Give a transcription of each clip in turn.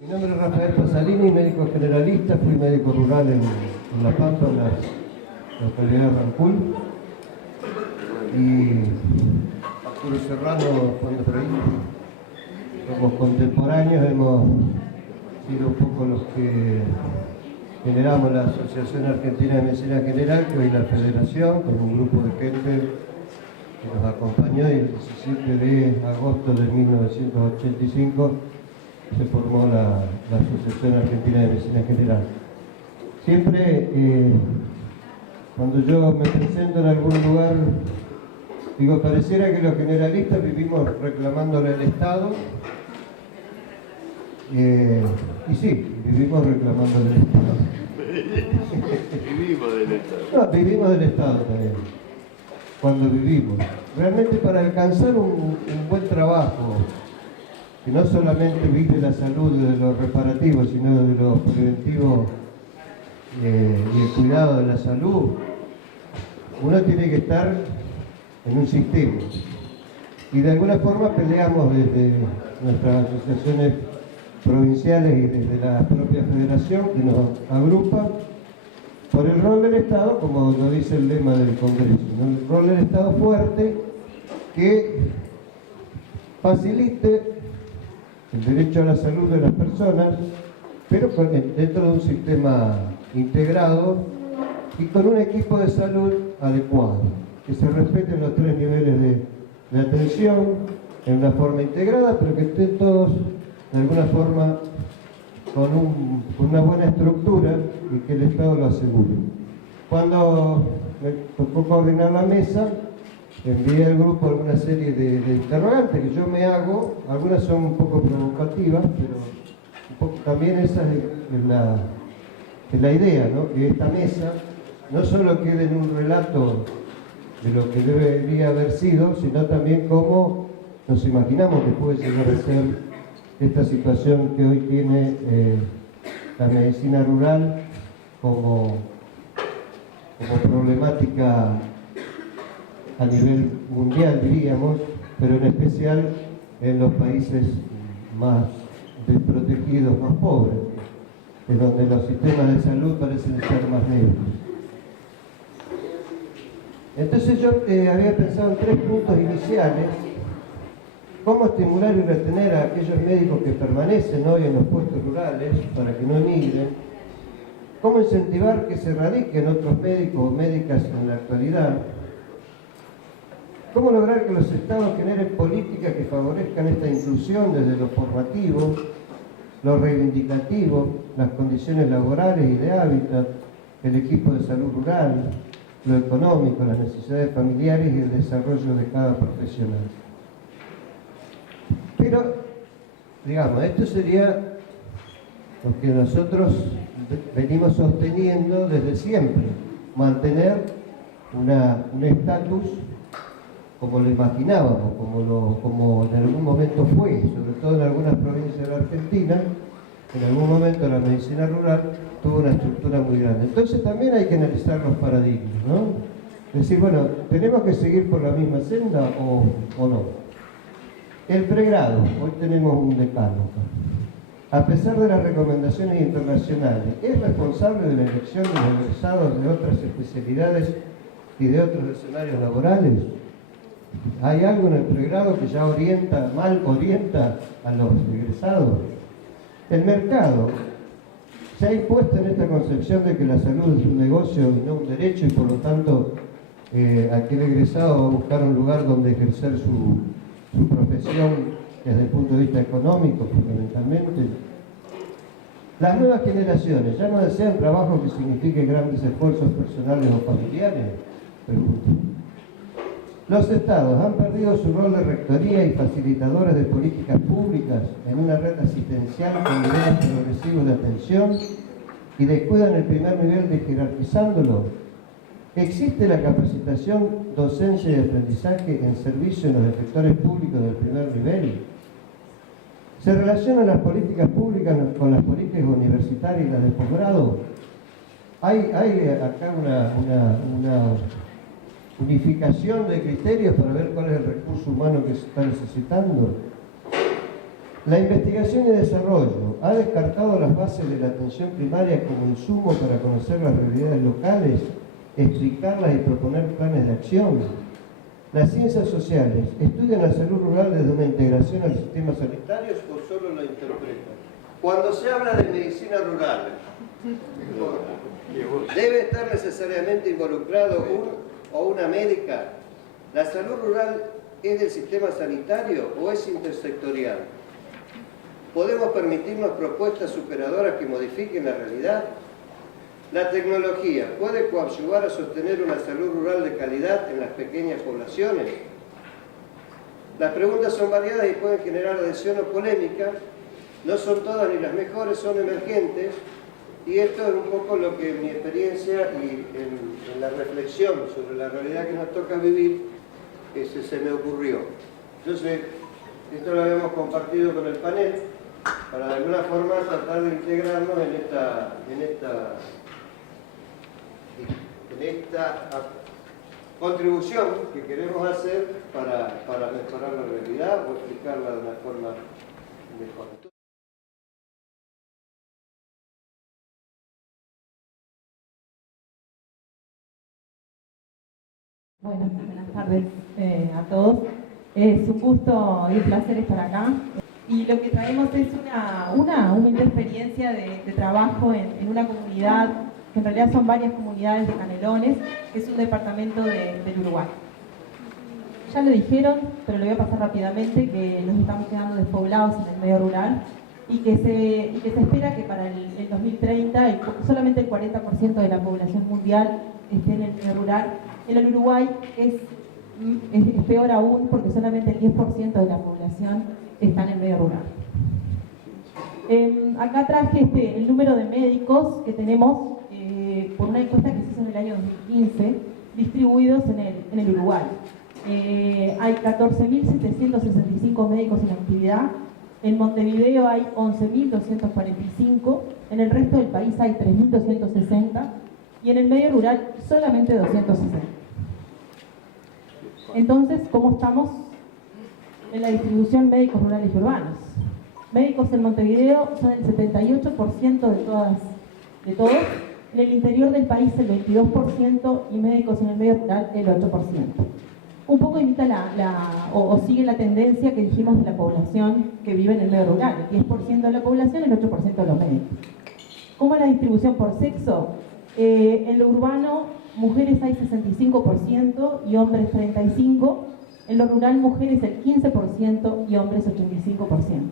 Mi nombre es Rafael Pasalini, médico generalista, fui médico rural en La Pampa, en la localidad de Rancul, y Arturo Serrano, cuando por ahí, somos contemporáneos, hemos sido un poco los que generamos la Asociación Argentina de Medicina General, que hoy es la Federación, con un grupo de gente que nos acompañó, y el 17 de agosto de 1985 se formó la Asociación Argentina de Medicina General. Siempre, cuando yo me presento en algún lugar, digo, pareciera que los generalistas vivimos reclamándole al Estado, y sí, vivimos reclamándole al Estado. Vivimos del Estado. No, vivimos del Estado también, cuando vivimos. Realmente para alcanzar un buen trabajo, que no solamente vive la salud de los reparativos, sino de los preventivos y el cuidado de la salud, uno tiene que estar en un sistema. Y de alguna forma peleamos desde nuestras asociaciones provinciales y desde la propia federación que nos agrupa por el rol del Estado, como lo dice el lema del Congreso, ¿no? El rol del Estado fuerte que facilite el derecho a la salud de las personas, pero dentro de un sistema integrado y con un equipo de salud adecuado, que se respeten los 3 niveles de atención en una forma integrada, pero que estén todos de alguna forma con una buena estructura y que el Estado lo asegure. Cuando me tocó coordinar la mesa, envié al grupo alguna serie de interrogantes que yo me hago, algunas son un poco provocativas, pero un poco, también esa es la idea, ¿no? Que esta mesa no solo quede en un relato de lo que debería haber sido, sino también cómo nos imaginamos que puede llegar a ser esta situación que hoy tiene la medicina rural como problemática a nivel mundial, diríamos, pero en especial en los países más desprotegidos, más pobres, es donde los sistemas de salud parecen ser más débiles. Entonces yo había pensado en 3 puntos iniciales: cómo estimular y retener a aquellos médicos que permanecen hoy en los puestos rurales para que no emigren, cómo incentivar que se radiquen otros médicos o médicas en la actualidad, cómo lograr que los estados generen políticas que favorezcan esta inclusión desde lo formativo, lo reivindicativo, las condiciones laborales y de hábitat, el equipo de salud rural, lo económico, las necesidades familiares y el desarrollo de cada profesional. Pero, digamos, esto sería lo que nosotros venimos sosteniendo desde siempre: mantener un estatus como lo imaginábamos, como en algún momento fue, sobre todo en algunas provincias de la Argentina. En algún momento la medicina rural tuvo una estructura muy grande. Entonces también hay que analizar los paradigmas, ¿no? Es decir, bueno, ¿tenemos que seguir por la misma senda o no? El pregrado, hoy tenemos un decano. A pesar de las recomendaciones internacionales, ¿es responsable de la elección de los egresados de otras especialidades y de otros escenarios laborales? ¿Hay algo en el pregrado que ya mal orienta a los egresados? El mercado se ha impuesto en esta concepción de que la salud es un negocio y no un derecho, y por lo tanto aquel egresado va a buscar un lugar donde ejercer su profesión desde el punto de vista económico, fundamentalmente. Las nuevas generaciones ya no desean trabajo que signifique grandes esfuerzos personales o familiares, pregunto. Los estados han perdido su rol de rectoría y facilitadores de políticas públicas en una red asistencial con niveles progresivos de atención y descuidan el primer nivel de jerarquizándolo. ¿Existe la capacitación, docencia y aprendizaje en servicio en los efectores públicos del primer nivel? ¿Se relacionan las políticas públicas con las políticas universitarias y las de posgrado? ¿Hay acá una unificación de criterios para ver cuál es el recurso humano que se está necesitando? La investigación y desarrollo ha descartado las bases de la atención primaria como insumo para conocer las realidades locales, explicarlas y proponer planes de acción. Las ciencias sociales estudian la salud rural desde una integración al sistema sanitario o solo la interpretan. Cuando se habla de medicina rural, ¿debe estar necesariamente involucrado un o una médica? ¿La salud rural es del sistema sanitario o es intersectorial? ¿Podemos permitirnos propuestas superadoras que modifiquen la realidad? ¿La tecnología puede coadyuvar a sostener una salud rural de calidad en las pequeñas poblaciones? Las preguntas son variadas y pueden generar adhesión o polémica. No son todas ni las mejores, son emergentes. Y esto es un poco lo que en mi experiencia y en la reflexión sobre la realidad que nos toca vivir, se me ocurrió. Entonces, esto lo habíamos compartido con el panel para de alguna forma tratar de integrarnos en esta contribución que queremos hacer para mejorar la realidad o explicarla de una forma mejor. Buenas tardes a todos. Es un gusto y un placer estar acá. Y lo que traemos es una humilde experiencia de trabajo en una comunidad, que en realidad son varias comunidades de Canelones, que es un departamento del Uruguay. Ya lo dijeron, pero lo voy a pasar rápidamente, que nos estamos quedando despoblados en el medio rural y que se espera que para el 2030 solamente el 40% de la población mundial esté en el medio rural. En el Uruguay es peor aún porque solamente el 10% de la población está en el medio rural. Acá traje el número de médicos que tenemos por una encuesta que se hizo en el año 2015, distribuidos en el Uruguay. Hay 14.765 médicos en actividad. En Montevideo hay 11.245, en el resto del país hay 3.260 y en el medio rural solamente 260. Entonces, ¿cómo estamos en la distribución médicos rurales y urbanos? Médicos en Montevideo son el 78% de todos, en el interior del país el 22% y médicos en el medio rural el 8%. Un poco imita o sigue la tendencia que dijimos de la población que vive en el medio rural, el 10% de la población, el 8% de los médicos. ¿Cómo es la distribución por sexo? En lo urbano, mujeres hay 65% y hombres 35%. En lo rural, mujeres el 15% y hombres 85%.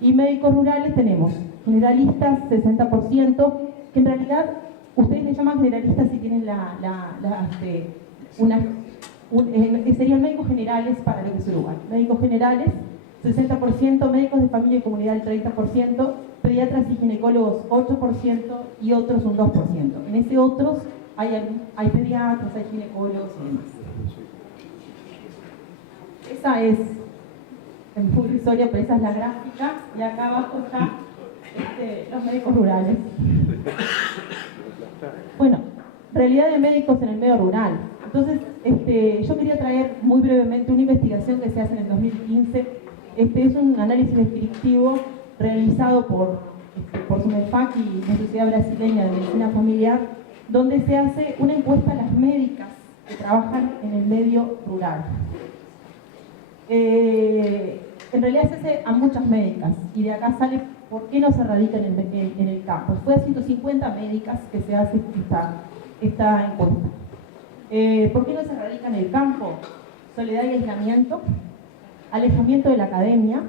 Y médicos rurales tenemos generalistas 60%, que en realidad ustedes le llaman generalistas si tienen serían médicos generales para lo que es Uruguay. Médicos generales, 60%, médicos de familia y comunidad el 30%, pediatras y ginecólogos 8% y otros un 2%. En ese otros hay pediatras, hay ginecólogos y demás. Esa es, en full historia, pero esa es la gráfica, y acá abajo está los médicos rurales. Bueno, realidad de médicos en el medio rural. Entonces, yo quería traer muy brevemente una investigación que se hace en el 2015. Es un análisis descriptivo realizado por SUMEFAC y la Sociedad Brasileña de Medicina Familiar, donde se hace una encuesta a las médicas que trabajan en el medio rural. En realidad se hace a muchas médicas y de acá sale por qué no se radican en el campo. Fue a 150 médicas que se hace esta encuesta. ¿Por qué no se radican en el campo? Soledad y aislamiento, alejamiento de la academia,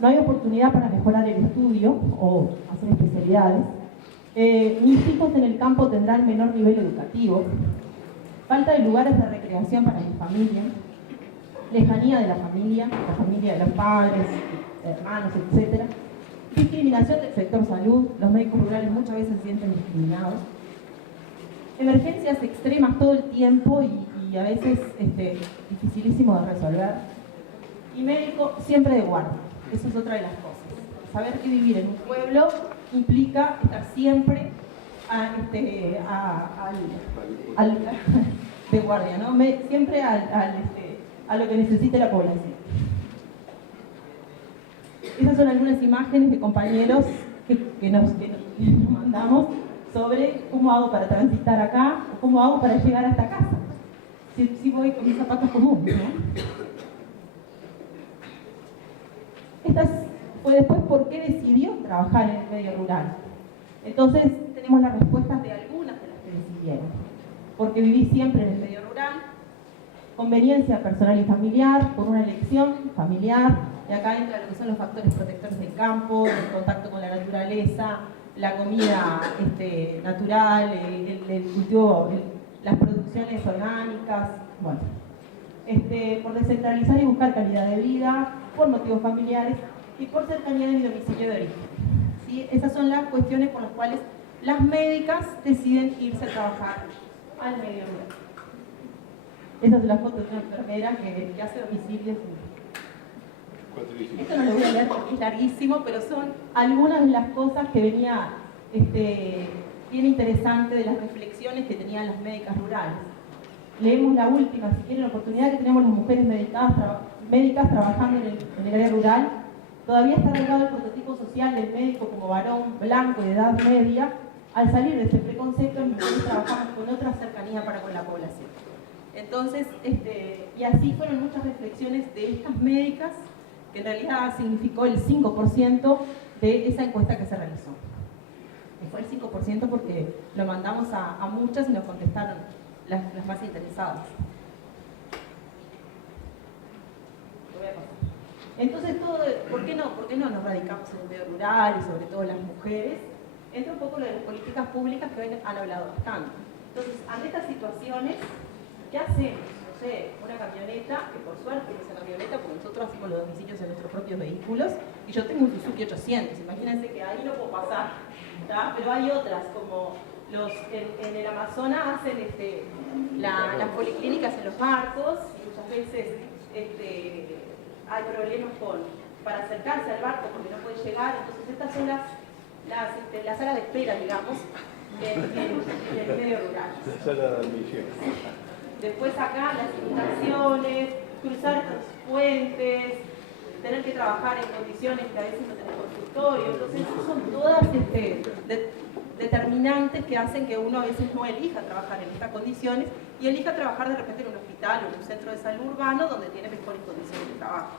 no hay oportunidad para mejorar el estudio o hacer especialidades, mis hijos en el campo tendrán menor nivel educativo, falta de lugares de recreación para mi familia, lejanía de la familia de los padres, hermanos, etc. Discriminación del sector salud, los médicos rurales muchas veces se sienten discriminados. Emergencias extremas todo el tiempo y a veces dificilísimo de resolver. Y médico siempre de guardia, eso es otra de las cosas. Saber que vivir en un pueblo implica estar siempre de guardia, ¿no? Siempre a lo que necesite la población. Esas son algunas imágenes de compañeros que nos mandamos sobre cómo hago para transitar acá, o cómo hago para llegar a esta casa. Si voy con mis zapatos comunes, ¿no? Fue después por qué decidió trabajar en el medio rural. Entonces tenemos las respuestas de algunas de las que decidieron. Porque viví siempre en el medio rural, conveniencia personal y familiar, por una elección familiar, y acá entra lo que son los factores protectores del campo, el contacto con la naturaleza, la comida natural, el cultivo, las producciones orgánicas, bueno. Por descentralizar y buscar calidad de vida, por motivos familiares y por cercanía de mi domicilio de origen. ¿Sí? Esas son las cuestiones por las cuales las médicas deciden irse a trabajar al medio rural. Esa es la foto de una enfermera que hace domicilios. Esto no lo voy a leer porque es larguísimo, pero son algunas de las cosas que venía bien interesante de las reflexiones que tenían las médicas rurales. Leemos la última, si quieren, la oportunidad que tenemos las mujeres médicas trabajando en el área rural. Todavía está arraigado el prototipo social del médico como varón blanco de edad media. Al salir de ese preconcepto, las mujeres trabajamos con otra cercanía para con la población. Entonces, y así fueron muchas reflexiones de estas médicas, que en realidad significó el 5% de esa encuesta que se realizó. Y fue el 5% porque lo mandamos a muchas y nos contestaron las más interesadas. Lo voy a pasar. Entonces, ¿por qué no nos radicamos en el medio rural y sobre todo las mujeres? Entra un poco lo de las políticas públicas que hoy han hablado bastante. Entonces, ante estas situaciones, ¿qué hacemos? No sé, una camioneta, que por suerte es una camioneta, porque nosotros hacemos los domicilios en nuestros propios vehículos, y yo tengo un Suzuki 800, imagínense que ahí no puedo pasar, ¿tá? Pero hay otras, como en el Amazonas hacen las policlínicas en los barcos, y muchas veces hay problemas para acercarse al barco porque no puede llegar. Entonces estas son las salas de espera, digamos, en el medio rural. La sala de admisión. Después acá las limitaciones, cruzar estos puentes, tener que trabajar en condiciones que a veces no tenés consultorio. Entonces son todas determinantes que hacen que uno a veces no elija trabajar en estas condiciones y elija trabajar de repente en un hospital o en un centro de salud urbano donde tiene mejores condiciones de trabajo.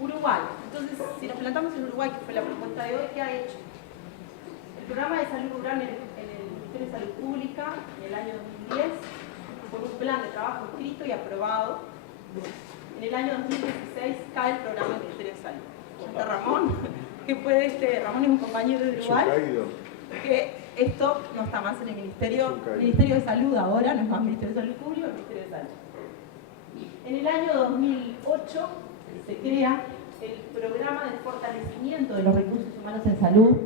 Uruguay. Entonces, si nos plantamos en Uruguay, que fue la propuesta de hoy, ¿qué ha hecho? El programa de salud rural en el Ministerio de Salud Pública en el año 2010, con un plan de trabajo escrito y aprobado. En el año 2016 cae el programa del Ministerio de Salud. Está Ramón, que puede Ramón es un compañero de Uruguay, que esto no está más en el Ministerio de Salud ahora, no es más Ministerio de Salud Pública, el Ministerio de Salud. En el año 2008 se crea el programa de fortalecimiento de los recursos humanos en salud,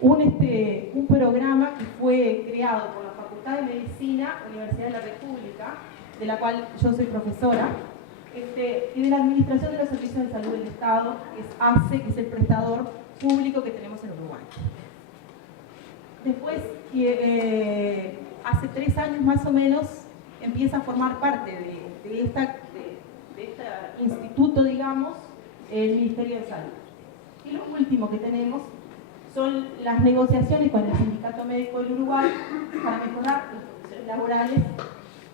un programa que fue creado por la Facultad de Medicina, Universidad de la República, de la cual yo soy profesora, y de la Administración de los Servicios de Salud del Estado, que es ACE, que es el prestador público que tenemos en Uruguay. Después, hace 3 años más o menos, empieza a formar parte de este instituto, digamos, el Ministerio de Salud. Y lo último que tenemos son las negociaciones con el Sindicato Médico del Uruguay para mejorar las condiciones laborales,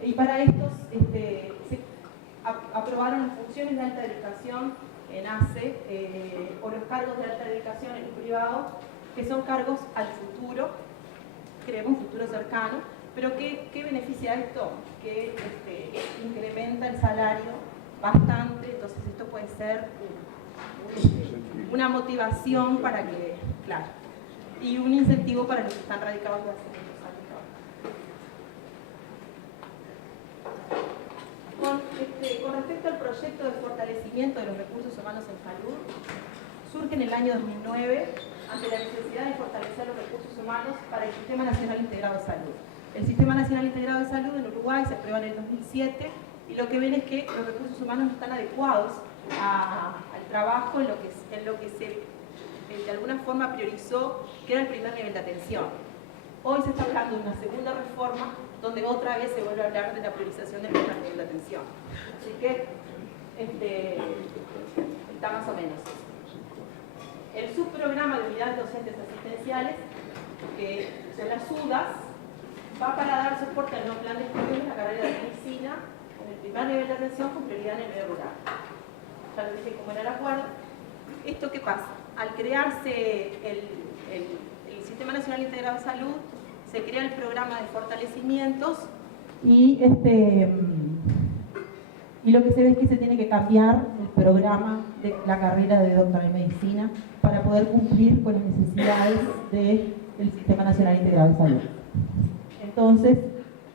y para estos se aprobaron las funciones de alta dedicación en ACE o los cargos de alta dedicación en el privado, que son cargos al futuro, creemos un futuro cercano, pero ¿qué beneficia esto? Que incrementa el salario bastante, entonces esto puede ser una motivación para que, claro, y un incentivo para los que están radicados de hace muchos años. Con respecto al proyecto de fortalecimiento de los recursos humanos en salud, surge en el año 2009 ante la necesidad de fortalecer los recursos humanos para el Sistema Nacional Integrado de Salud. El Sistema Nacional Integrado de Salud en Uruguay se aprueba en el 2007 y lo que ven es que los recursos humanos no están adecuados al trabajo en lo que se de alguna forma priorizó, que era el primer nivel de atención. Hoy se está hablando de una segunda reforma donde otra vez se vuelve a hablar de la priorización del primer nivel de atención. Así que está más o menos. El subprograma de unidades docentes asistenciales, que son las UDAS, va para dar soporte al nuevo plan de estudios de la carrera de medicina en el primer nivel de atención con prioridad en el medio rural. Ya lo dije cómo era el acuerdo. ¿Esto qué pasa? Al crearse el Sistema Nacional Integrado de Salud, se crea el programa de fortalecimientos y lo que se ve es que se tiene que cambiar el programa de la carrera de doctora en medicina para poder cumplir con las necesidades del Sistema Nacional Integrado de Salud. Entonces,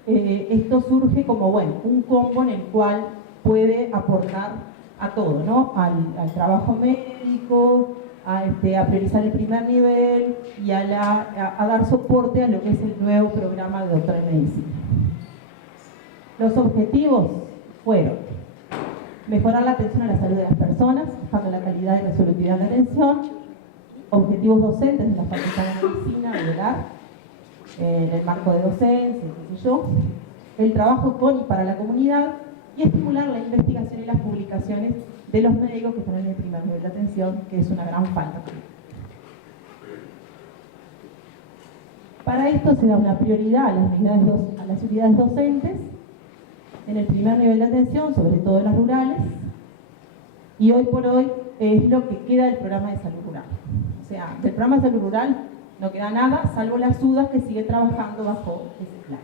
esto surge como, bueno, un combo en el cual puede aportar a todo, ¿no? Al trabajo médico, a priorizar el primer nivel y a dar soporte a lo que es el nuevo programa de doctora en medicina. Los objetivos fueron mejorar la atención a la salud de las personas, bajando la calidad y resolutividad de la atención, objetivos docentes de la Facultad de Medicina, de velar, en el marco de docencia, qué sé yo, el trabajo con y para la comunidad y estimular la investigación y las publicaciones de los médicos que están en el primer nivel de atención, que es una gran falta. Para esto se da una prioridad a las unidades docentes en el primer nivel de atención, sobre todo en las rurales, y hoy por hoy es lo que queda del programa de salud rural. O sea, del programa de salud rural no queda nada, salvo las UDAS que sigue trabajando bajo ese plan.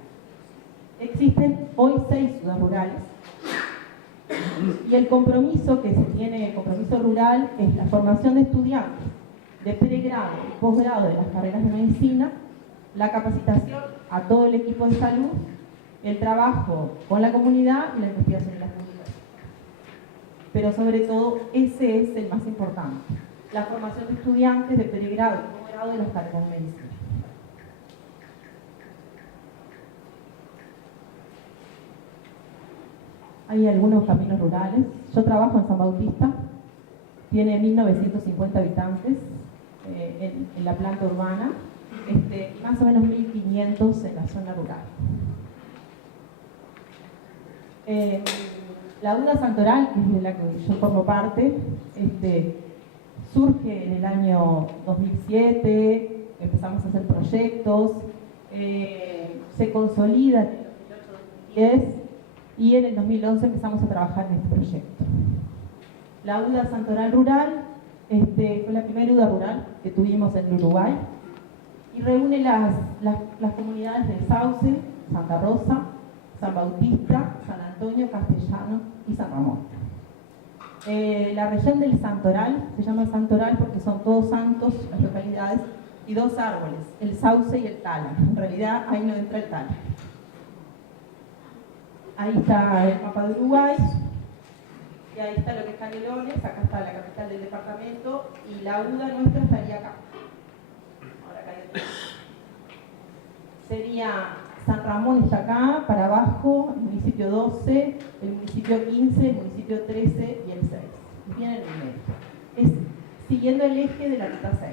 Existen hoy 6 UDAS rurales, y el compromiso que se tiene, el compromiso rural, es la formación de estudiantes de pregrado y posgrado de las carreras de medicina, la capacitación a todo el equipo de salud, el trabajo con la comunidad y la investigación y las publicaciones. Pero sobre todo, ese es el más importante, la formación de estudiantes de pregrado y posgrado de las carreras de medicina. Hay algunos caminos rurales. Yo trabajo en San Bautista, tiene 1950 habitantes en la planta urbana, más o menos 1500 en la zona rural. La UDA Santoral, que es de la que yo formo parte, surge en el año 2007, empezamos a hacer proyectos, se consolida en el 2008-2010 y en el 2011 empezamos a trabajar en este proyecto. La UDA Santoral Rural fue la primera UDA rural que tuvimos en Uruguay y reúne las comunidades de Sauce, Santa Rosa, San Bautista, San Antonio, Castellano y San Ramón. La región del Santoral se llama Santoral porque son todos santos, las localidades, y 2 árboles, el sauce y el tala. En realidad ahí no entra el tala. Ahí está el mapa de Uruguay, y ahí está lo que es Canelones, acá está la capital del departamento, y la UDA nuestra estaría acá. Ahora acá hay otro. Sería San Ramón está acá, para abajo, el municipio 12, el municipio 15, el municipio 13 y el 6. Bien en el medio. Es siguiendo el eje de la ruta 6.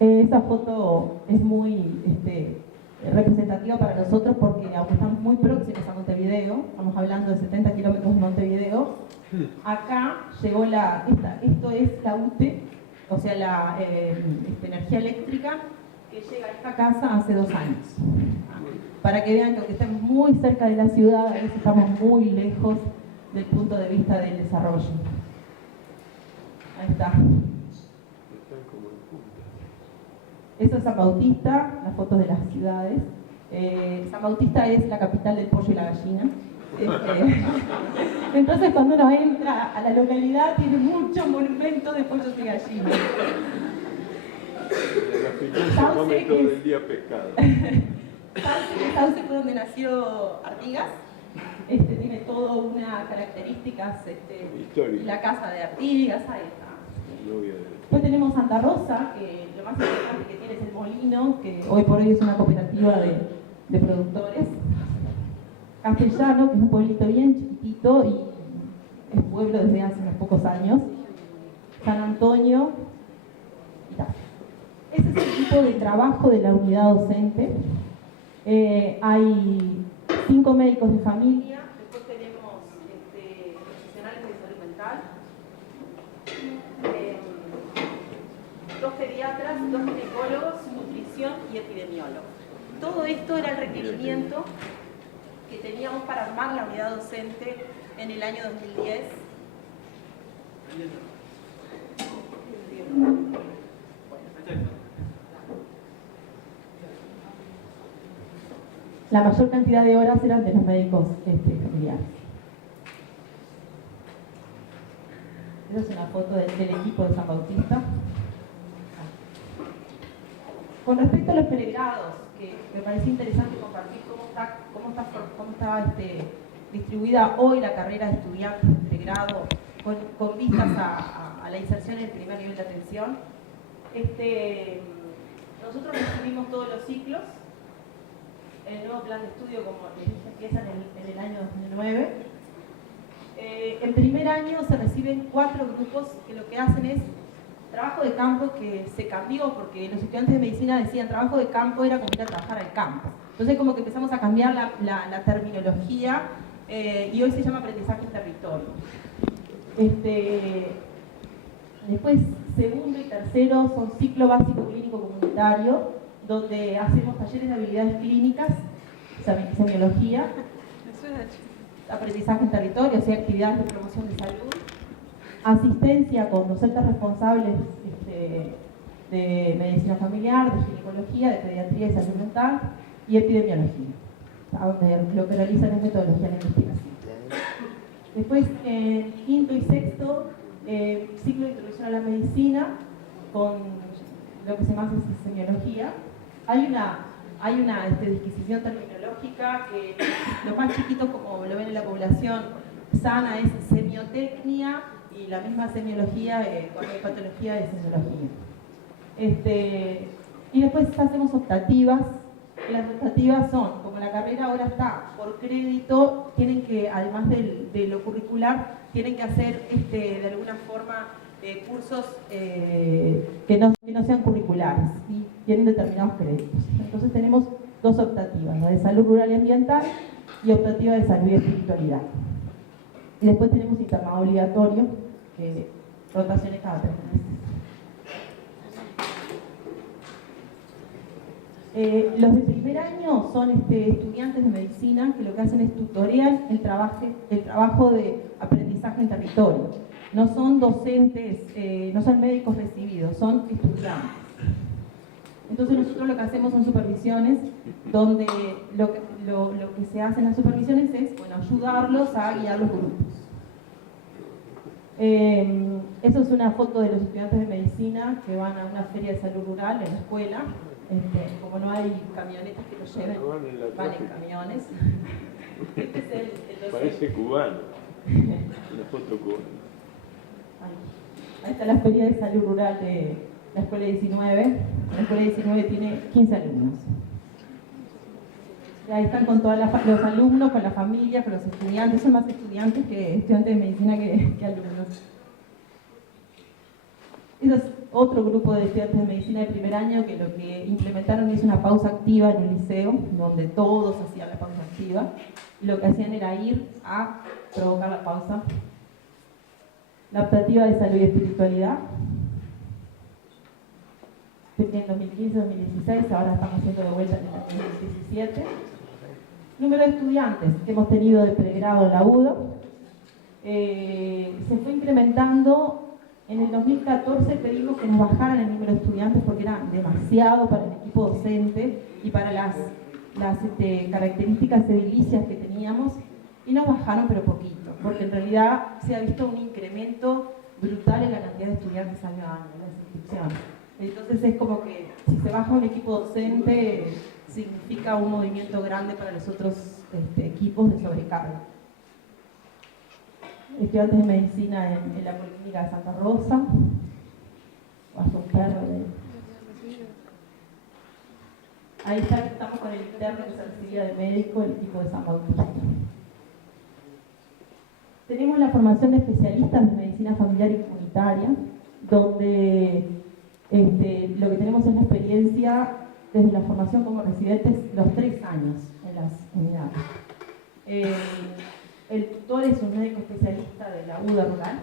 Esa foto es muy representativa para nosotros porque aunque estamos muy próximos a Montevideo, estamos hablando de 70 kilómetros de Montevideo, acá llegó esto es la UTE, o sea la energía eléctrica que llega a esta casa hace 2 años. Para que vean que aunque estemos muy cerca de la ciudad, a veces estamos muy lejos del punto de vista del desarrollo. Ahí está. Eso es San Bautista, las fotos de las ciudades. San Bautista es la capital del pollo y la gallina. Entonces cuando uno entra a la localidad tiene muchos monumentos de pollos y gallinas. Sauce, que del día pecado. Sauce fue donde nació Artigas. Tiene todas unas características, la casa de Artigas, ahí está. Después tenemos Santa Rosa, que lo más importante que tiene es el molino, que hoy por hoy es una cooperativa de productores. Castellano, que es un pueblito bien chiquitito y es pueblo desde hace unos pocos años. San Antonio y tal. Ese es el tipo de trabajo de la unidad docente. Hay 5 médicos de familia, pediatras, 2 ginecólogos, nutrición y epidemiólogos. Todo esto era el requerimiento que teníamos para armar la unidad docente en el año 2010. La mayor cantidad de horas eran de los médicos familiares. Esta es una foto del equipo de San Bautista. Con respecto a los pregrados, que me parece interesante compartir cómo está distribuida hoy la carrera de estudiantes de pregrado con vistas a la inserción en el primer nivel de atención. Nosotros recibimos todos los ciclos. El nuevo plan de estudio, como les dije, empieza en el año 2009. En primer año se reciben 4 grupos que lo que hacen es trabajo de campo, que se cambió porque los estudiantes de medicina decían trabajo de campo era como ir a trabajar al campo. Entonces como que empezamos a cambiar la terminología y hoy se llama aprendizaje en territorio. Después, segundo y tercero son ciclo básico clínico comunitario, donde hacemos talleres de habilidades clínicas, semiología, aprendizaje en territorio, o sea, actividades de promoción de salud, asistencia con docentes responsables de medicina familiar, de ginecología, de pediatría y salud mental, y epidemiología, donde lo que realizan es metodología de investigación. Después, en quinto y sexto, ciclo de introducción a la medicina, con lo que se llama semiología. Hay una disquisición terminológica que lo más chiquito, como lo ven en la población sana, es semiotecnia, y la misma semiología, cuando hay patología, de semiología. Y después hacemos optativas. Las optativas son, como la carrera ahora está por crédito, tienen que, además de lo curricular, tienen que hacer de alguna forma cursos que no sean curriculares y tienen determinados créditos. Entonces tenemos 2 optativas, la de salud rural y ambiental y optativa de salud y espiritualidad. Y después tenemos internado obligatorio, rotaciones cada 3 meses. Los de primer año son estudiantes de medicina que lo que hacen es tutorean el trabajo de aprendizaje en territorio. No son docentes, no son médicos recibidos, son estudiantes. Entonces nosotros lo que hacemos son supervisiones, donde lo que se hace en las supervisiones es ayudarlos a guiar los grupos. Eso es una foto de los estudiantes de medicina que van a una feria de salud rural en la escuela. Como no hay camionetas que los lleven, van en camiones. Este es el parece cubano, una foto cubana. Ahí está la feria de salud rural de la escuela 19. La escuela 19 tiene 15 alumnos. Y ahí están con todos los alumnos, con la familia, con los estudiantes. Son más estudiantes que estudiantes de medicina que alumnos. Ese es otro grupo de estudiantes de medicina de primer año que lo que implementaron es una pausa activa en un liceo, donde todos hacían la pausa activa. Y lo que hacían era ir a provocar la pausa. La optativa de salud y espiritualidad. En 2015-2016, ahora estamos haciendo de vuelta en el 2017. Número de estudiantes que hemos tenido de pregrado en la UDO. Se fue incrementando. En el 2014 pedimos que nos bajaran el número de estudiantes porque era demasiado para el equipo docente y para las características edilicias que teníamos, y nos bajaron pero poquito, porque en realidad se ha visto un incremento brutal en la cantidad de estudiantes año a año en las inscripciones. Entonces es como que si se baja un equipo docente significa un movimiento grande para los otros equipos de sobrecarga. Estudiantes de medicina en la Policlínica de Santa Rosa. Hasta un perro de... Ahí estamos con el interno que se recibía de médico, el equipo de San Bautista. Tenemos la formación de especialistas de medicina familiar y comunitaria, donde lo que tenemos es la experiencia desde la formación como residentes los 3 años en las unidades. El tutor es un médico especialista de la UDA rural.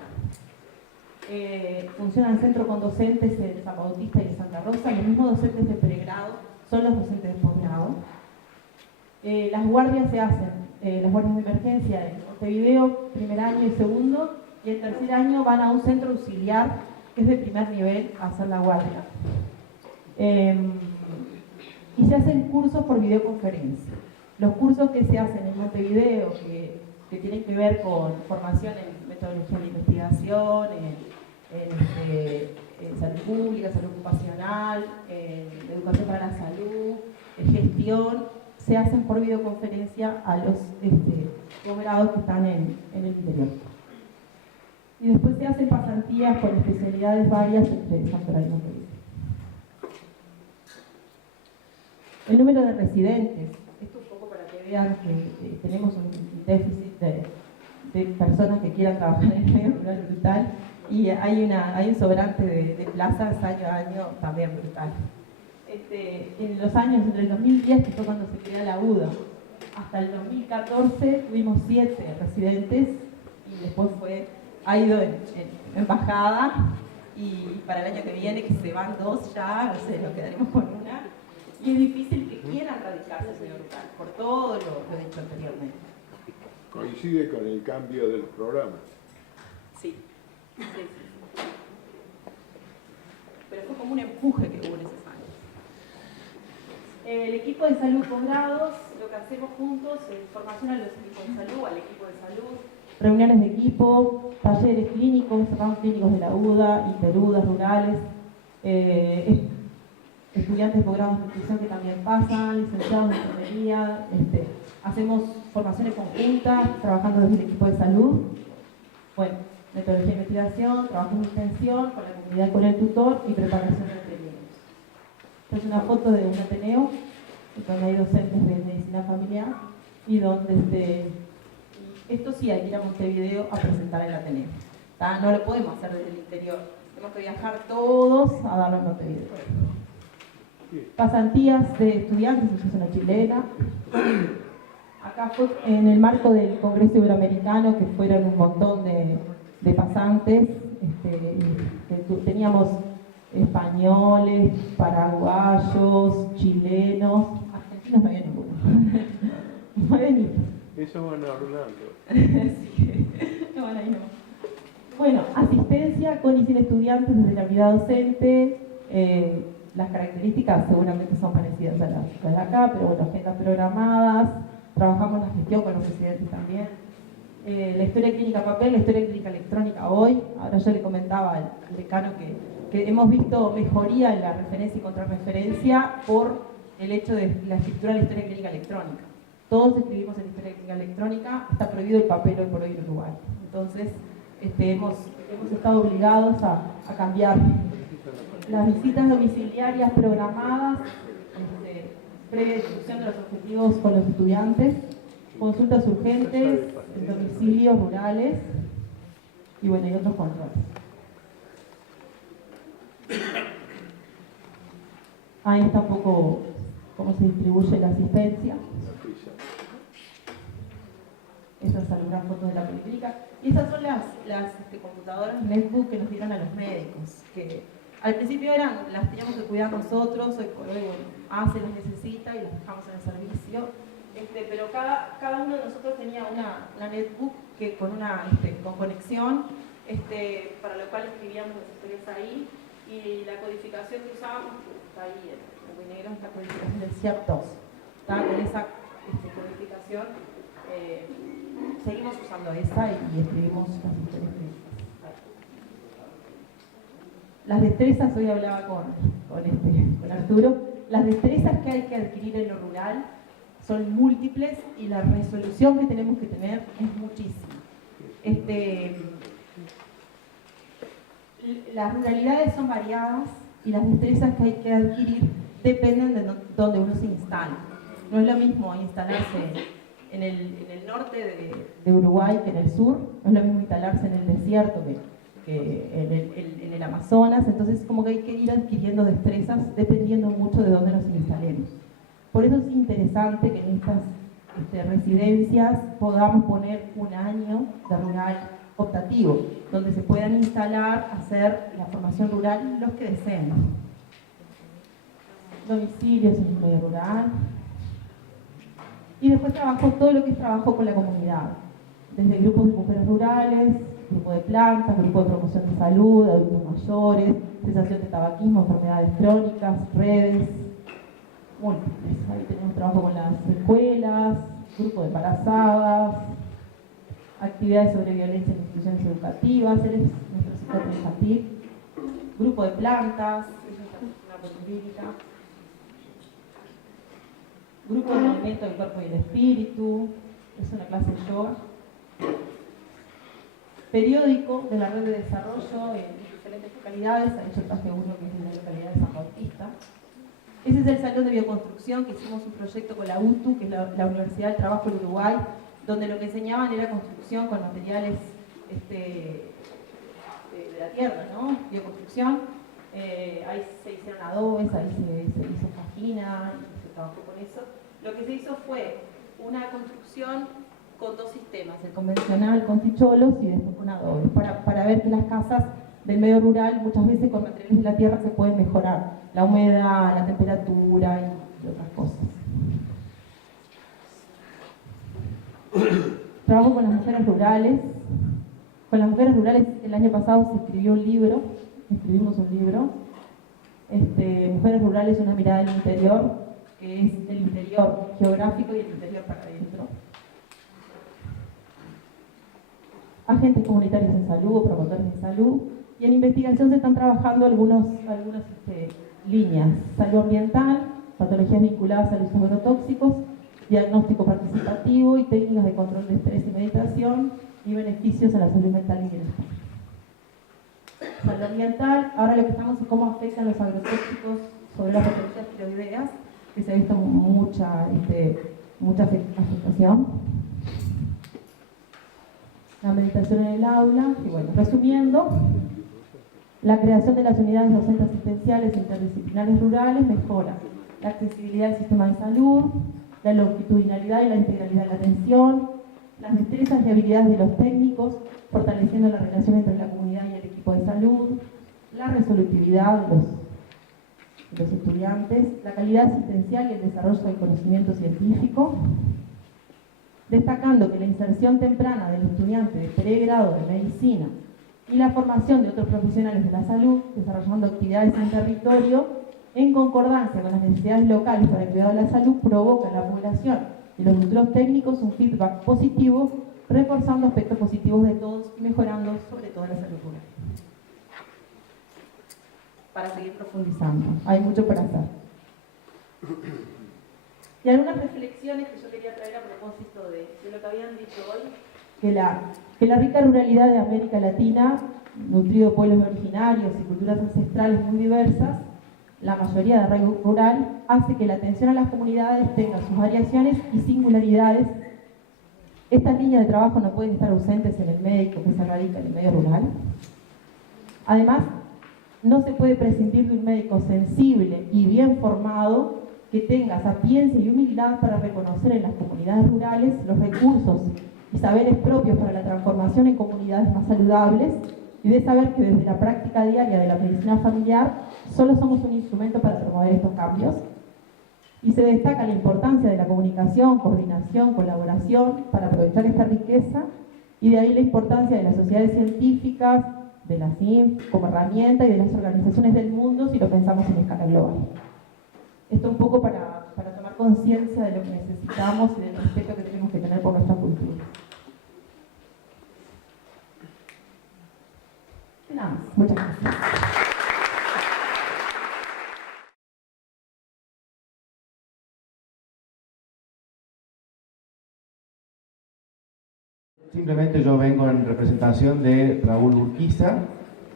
Funciona el centro con docentes en San Bautista y en Santa Rosa. Los mismos docentes de pregrado son los docentes de posgrado. Las guardias se hacen, las guardias de emergencia en Montevideo, primer año y segundo, y el tercer año van a un centro auxiliar que es de primer nivel a hacer la guardia. Y se hacen cursos por videoconferencia. Los cursos que se hacen en Montevideo, que tienen que ver con formación en metodología de investigación, en salud pública, salud ocupacional, educación para la salud, gestión, se hacen por videoconferencia a los posgrados que están en el interior. Y después se hacen pasantías con especialidades varias entre Santoral y Montevideo. El número de residentes, esto un poco para que vean que tenemos un déficit de personas que quieran trabajar en el medio rural brutal, y hay un sobrante de plazas año a año también brutal. En los años, entre el 2010, que fue cuando se crea la UDA, hasta el 2014 tuvimos 7 residentes, y después ha ido en bajada, y para el año que viene, que se van 2 ya, no sé, nos quedaremos con una. Y es difícil que quieran radicarse en el medio rural, por todo lo dicho anteriormente. Coincide con el cambio del programa. Sí. Pero fue como un empuje que hubo en esos años. El equipo de salud posgrados, lo que hacemos juntos es formación a los equipos de salud, al equipo de salud, reuniones de equipo, talleres clínicos, ramos clínicos de la UDA, interudas, rurales, estudiantes de posgrado de nutrición que también pasan, licenciados de enfermería, hacemos formaciones conjuntas, trabajando desde el equipo de salud, bueno, metodología de investigación, trabajo de extensión, con la comunidad, con el tutor y preparación de ateneos. Esta es una foto de un ateneo, donde hay docentes de medicina familiar, y donde esto sí hay que ir a Montevideo a presentar el ateneo. ¿Tá? No lo podemos hacer desde el interior, tenemos que viajar todos a darlo en Montevideo. Pasantías de estudiantes, eso es una chilena. Acá fue en el marco del Congreso Iberoamericano, que fueron un montón de pasantes. Teníamos españoles, paraguayos, chilenos, argentinos no había ninguno. No había ninguno. Eso van a Orlando. Sí. No, bueno, ahí no. Bueno, asistencia con y sin estudiantes desde la unidad docente. Las características seguramente son parecidas a las de acá, pero bueno, agendas programadas, trabajamos la gestión con los residentes también. La historia clínica papel, la historia clínica electrónica hoy. Ahora yo le comentaba al decano que hemos visto mejoría en la referencia y contrarreferencia por el hecho de la escritura de la historia clínica electrónica. Todos escribimos en historia clínica electrónica, está prohibido el papel hoy por hoy en Uruguay. Entonces, hemos estado obligados a cambiar. Las visitas domiciliarias programadas, previa discusión de los objetivos con los estudiantes, consultas urgentes, domicilios rurales y bueno, y otros controles. Ahí está un poco cómo se distribuye la asistencia. Esas son algunas fotos de la policlínica. Y esas son las computadoras netbook que nos dieron a los médicos, que al principio las teníamos que cuidar nosotros, hoy por hoy se las necesita y las dejamos en el servicio. Pero cada uno de nosotros tenía una netbook con conexión, para lo cual escribíamos las historias ahí, y la codificación que usábamos, está ahí en blanco y negro, es la codificación del CIAP-2. Con esa codificación seguimos usando esa y escribimos las historias clínicas. Las destrezas, hoy hablaba con Arturo, las destrezas que hay que adquirir en lo rural son múltiples y la resolución que tenemos que tener es muchísima. Las ruralidades son variadas y las destrezas que hay que adquirir dependen de donde uno se instala. No es lo mismo instalarse en el norte de Uruguay que en el sur, no es lo mismo instalarse en el desierto que en el Amazonas, entonces como que hay que ir adquiriendo destrezas dependiendo mucho de dónde nos instalemos. Por eso es interesante que en estas residencias podamos poner un año de rural optativo, donde se puedan instalar, hacer la formación rural los que deseen. Domicilios en el medio rural. Y después trabajo todo lo que es trabajo con la comunidad, desde grupos de mujeres rurales, grupo de plantas, grupo de promoción de salud, de adultos mayores, cesación de tabaquismo, enfermedades crónicas, redes múltiples. Ahí tenemos trabajo con las escuelas, grupo de embarazadas, actividades sobre violencia en instituciones educativas, nuestro sector infantil, grupo de plantas, una política, grupo de movimiento del cuerpo y el espíritu, es una clase de yoga, periódico de la red de desarrollo en diferentes localidades, ahí yo traje uno que es en la localidad de San Bautista. Ese es el salón de bioconstrucción, que hicimos un proyecto con la UTU, que es la Universidad del Trabajo del Uruguay, donde lo que enseñaban era construcción con materiales de la tierra, ¿no? Bioconstrucción. Ahí se hicieron adobes, ahí se hizo fajina, y se trabajó con eso. Lo que se hizo fue una construcción con dos sistemas, el convencional con ticholos y después con adobes, para ver que las casas del medio rural muchas veces con materiales de la tierra se pueden mejorar, la humedad, la temperatura y otras cosas. Trabajo con las mujeres rurales. Con las mujeres rurales el año pasado se escribió un libro, escribimos un libro, Mujeres Rurales, una mirada del interior, que es el interior geográfico y el interior para adentro. Agentes comunitarios en salud, promotores de salud, y en investigación se están trabajando algunas líneas: salud ambiental, patologías vinculadas a los agrotóxicos, diagnóstico participativo y técnicas de control de estrés y meditación, y beneficios a la salud mental y bienestar. Salud ambiental, ahora lo que estamos es cómo afectan los agrotóxicos sobre las patologías tiroideas, que se ha visto mucha afectación. La meditación en el aula, y bueno, resumiendo, la creación de las unidades docentes asistenciales interdisciplinares rurales mejora la accesibilidad del sistema de salud, la longitudinalidad y la integralidad de la atención, las destrezas y habilidades de los técnicos, fortaleciendo la relación entre la comunidad y el equipo de salud, la resolutividad de los estudiantes, la calidad asistencial y el desarrollo del conocimiento científico, destacando que la inserción temprana del estudiante de pregrado de medicina y la formación de otros profesionales de la salud, desarrollando actividades en territorio en concordancia con las necesidades locales para el cuidado de la salud, provoca en la población y los futuros técnicos un feedback positivo, reforzando aspectos positivos de todos y mejorando sobre todo la salud rural. Para seguir profundizando, hay mucho para hacer. Y algunas reflexiones que yo quería traer a propósito de lo que habían dicho hoy, que la rica ruralidad de América Latina, nutrido de pueblos originarios y culturas ancestrales muy diversas, la mayoría de arraigo rural, hace que la atención a las comunidades tenga sus variaciones y singularidades. Estas líneas de trabajo no pueden estar ausentes en el médico que se radica en el medio rural. Además, no se puede prescindir de un médico sensible y bien formado que tenga sapiencia y humildad para reconocer en las comunidades rurales los recursos y saberes propios para la transformación en comunidades más saludables, y de saber que desde la práctica diaria de la medicina familiar solo somos un instrumento para promover estos cambios. Y se destaca la importancia de la comunicación, coordinación, colaboración para aprovechar esta riqueza, y de ahí la importancia de las sociedades científicas, de la CINF como herramienta y de las organizaciones del mundo si lo pensamos en escala global. Esto un poco para tomar conciencia de lo que necesitamos y del respeto que tenemos que tener por nuestra cultura. Nada más. Muchas gracias. Simplemente yo vengo en representación de Raúl Urquiza,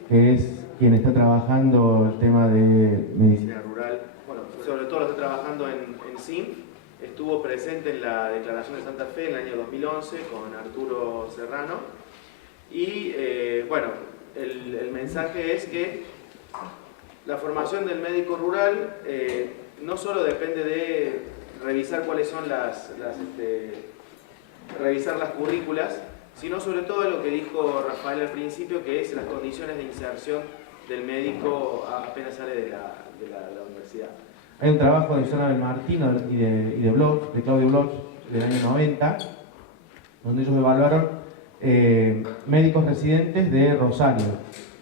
que es quien está trabajando el tema de medicina rural. Bueno, sobre todo lo está trabajando en CINF. Estuvo presente en la Declaración de Santa Fe en el año 2011 con Arturo Serrano. Y bueno, el mensaje es que la formación del médico rural no solo depende de revisar cuáles son revisar las currículas, sino sobre todo lo que dijo Rafael al principio, que es las condiciones de inserción del médico apenas sale de la universidad. Hay un trabajo de Jonathan Martino y de Bloch, de Claudio Bloch, del año 90, donde ellos evaluaron médicos residentes de Rosario,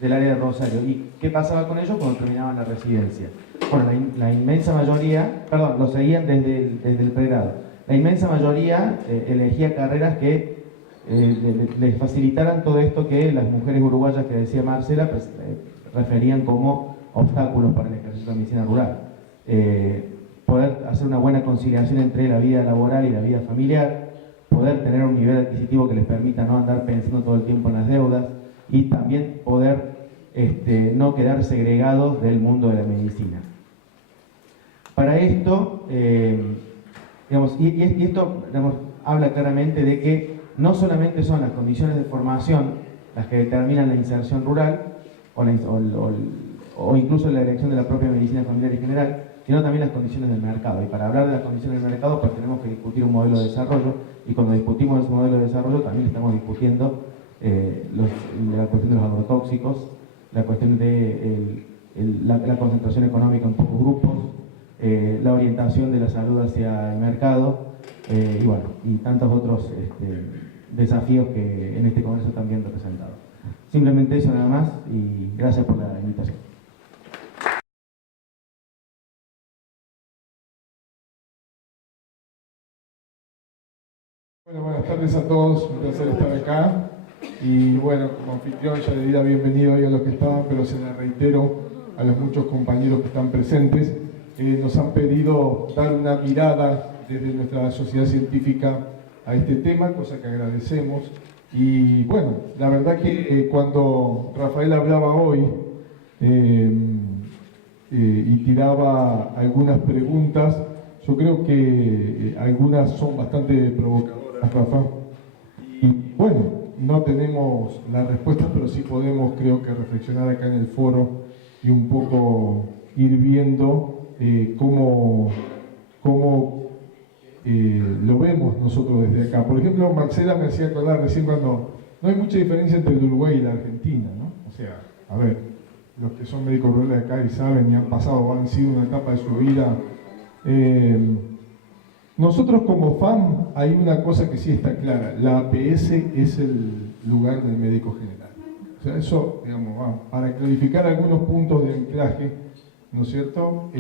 del área de Rosario. ¿Y qué pasaba con ellos cuando terminaban la residencia? Bueno, la inmensa mayoría, perdón, lo seguían desde el pregrado. La inmensa mayoría elegía carreras que les facilitaran todo esto que las mujeres uruguayas que decía Marcela pues, referían como obstáculos para el ejercicio de medicina rural. Poder hacer una buena conciliación entre la vida laboral y la vida familiar, poder tener un nivel adquisitivo que les permita no andar pensando todo el tiempo en las deudas y también poder no quedar segregados del mundo de la medicina. Para esto, digamos, y esto digamos, habla claramente de que no solamente son las condiciones de formación las que determinan la inserción rural o incluso la elección de la propia medicina familiar y general, sino también las condiciones del mercado. Y para hablar de las condiciones del mercado, pues tenemos que discutir un modelo de desarrollo, y cuando discutimos ese modelo de desarrollo también estamos discutiendo la cuestión de los agrotóxicos, la cuestión de la concentración económica en pocos grupos, la orientación de la salud hacia el mercado, y bueno, y tantos otros desafíos que en este congreso están bien representados. Simplemente eso nada más, y gracias por la invitación. Bueno, buenas tardes a todos, un placer estar acá. Y bueno, como anfitrión ya le di la bienvenida hoy a los que estaban, pero se la reitero a los muchos compañeros que están presentes. Nos han pedido dar una mirada desde nuestra sociedad científica a este tema, cosa que agradecemos. Y bueno, la verdad que cuando Rafael hablaba hoy y tiraba algunas preguntas, yo creo que algunas son bastante provocadoras, Rafa. Y bueno, no tenemos las respuestas, pero sí podemos, creo que, reflexionar acá en el foro y un poco ir viendo cómo lo vemos nosotros desde acá. Por ejemplo, Marcela me hacía acordar recién cuando no hay mucha diferencia entre el Uruguay y la Argentina, ¿no? O sea, a ver, los que son médicos rurales de acá y saben y han pasado, han sido una etapa de su vida. Nosotros como FAM hay una cosa que sí está clara: la APS es el lugar del médico general. O sea, eso, digamos, para clarificar algunos puntos de anclaje, ¿no es cierto?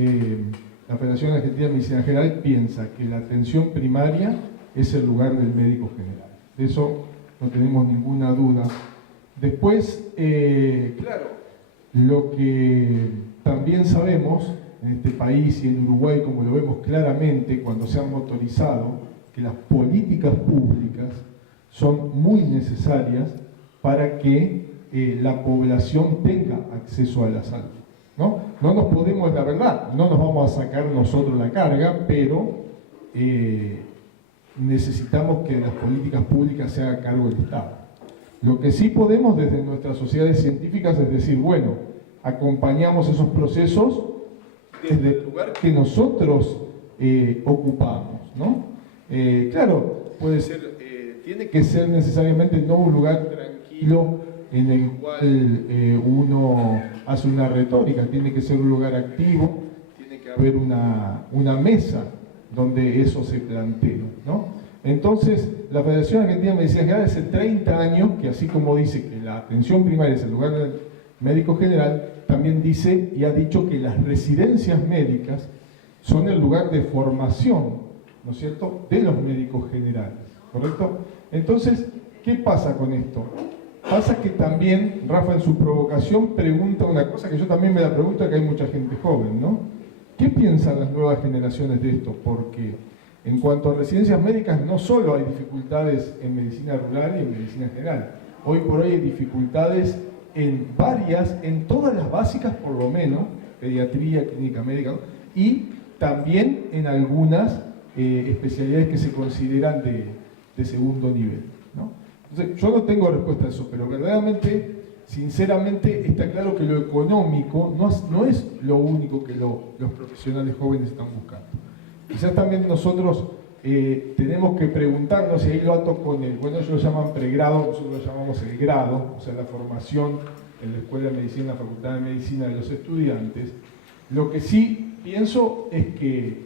La Federación Argentina de Medicina General piensa que la atención primaria es el lugar del médico general. De eso no tenemos ninguna duda. Después, claro, lo que también sabemos en este país y en Uruguay, como lo vemos claramente cuando se han motorizado, que las políticas públicas son muy necesarias para que la población tenga acceso a la salud. ¿No? No nos podemos, la verdad, no nos vamos a sacar nosotros la carga, pero necesitamos que las políticas públicas se haga cargo del Estado. Lo que sí podemos desde nuestras sociedades científicas es decir, bueno, acompañamos esos procesos desde el lugar que nosotros ocupamos, ¿no? Claro, puede ser, tiene que ser necesariamente no un lugar tranquilo en el cual uno hace una retórica, tiene que ser un lugar activo, tiene que haber una mesa donde eso se plantee, ¿no? Entonces, la Federación Argentina de Medicina General hace 30 años que, así como dice que la atención primaria es el lugar del médico general, también dice y ha dicho que las residencias médicas son el lugar de formación, ¿no es cierto?, de los médicos generales, ¿correcto? Entonces, ¿qué pasa con esto? Pasa que también, Rafa en su provocación pregunta una cosa que yo también me la pregunto, que hay mucha gente joven, ¿no? ¿Qué piensan las nuevas generaciones de esto? Porque en cuanto a residencias médicas, no solo hay dificultades en medicina rural y en medicina general. Hoy por hoy hay dificultades en varias, en todas las básicas por lo menos, pediatría, clínica médica, y también en algunas especialidades que se consideran de segundo nivel, ¿no? Entonces, yo no tengo respuesta a eso, pero verdaderamente, sinceramente, está claro que lo económico no es lo único que los profesionales jóvenes están buscando. Quizás también nosotros tenemos que preguntarnos, y ahí lo ato con el, bueno, ellos lo llaman pregrado, nosotros lo llamamos el grado, o sea, la formación en la Escuela de Medicina, en la Facultad de Medicina de los estudiantes. Lo que sí pienso es que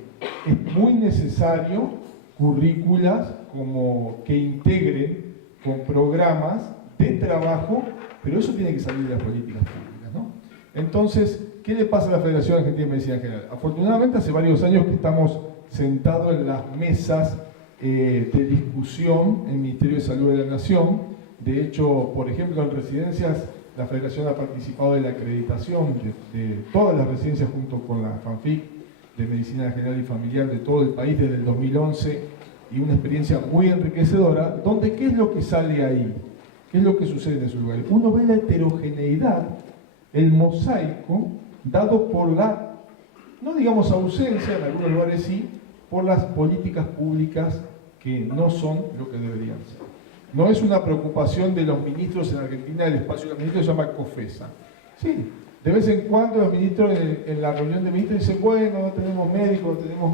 es muy necesario currículas como que integren con programas de trabajo, pero eso tiene que salir de las políticas públicas, ¿no? Entonces, ¿qué le pasa a la Federación Argentina de Medicina General? Afortunadamente, hace varios años que estamos sentados en las mesas de discusión en el Ministerio de Salud de la Nación. De hecho, por ejemplo, en residencias, la Federación ha participado de la acreditación de todas las residencias junto con la FANFIC de Medicina General y Familiar de todo el país desde el 2011, y una experiencia muy enriquecedora, donde ¿qué es lo que sale ahí? ¿Qué es lo que sucede en esos lugares? Uno ve la heterogeneidad, el mosaico, dado por la, no digamos ausencia, en algunos lugares sí, por las políticas públicas que no son lo que deberían ser. No es una preocupación de los ministros en Argentina, el espacio de los ministros se llama COFESA. Sí, de vez en cuando los ministros en la reunión de ministros dicen, bueno, no tenemos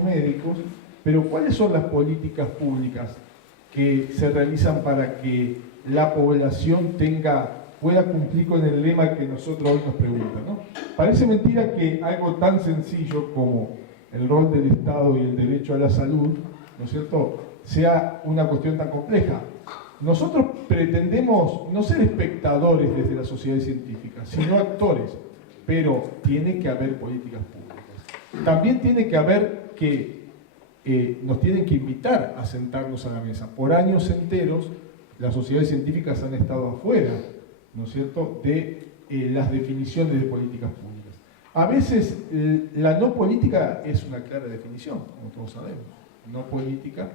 médicos, pero ¿cuáles son las políticas públicas que se realizan para que la población pueda cumplir con el lema que nosotros hoy nos preguntan, ¿no? Parece mentira que algo tan sencillo como el rol del Estado y el derecho a la salud, ¿no es cierto?, sea una cuestión tan compleja. Nosotros pretendemos no ser espectadores desde la sociedad científica, sino actores, pero tiene que haber políticas públicas. También tiene que haber que nos tienen que invitar a sentarnos a la mesa. Por años enteros, las sociedades científicas han estado afuera, ¿no es cierto?, de las definiciones de políticas públicas. A veces la no política es una clara definición, como todos sabemos. No política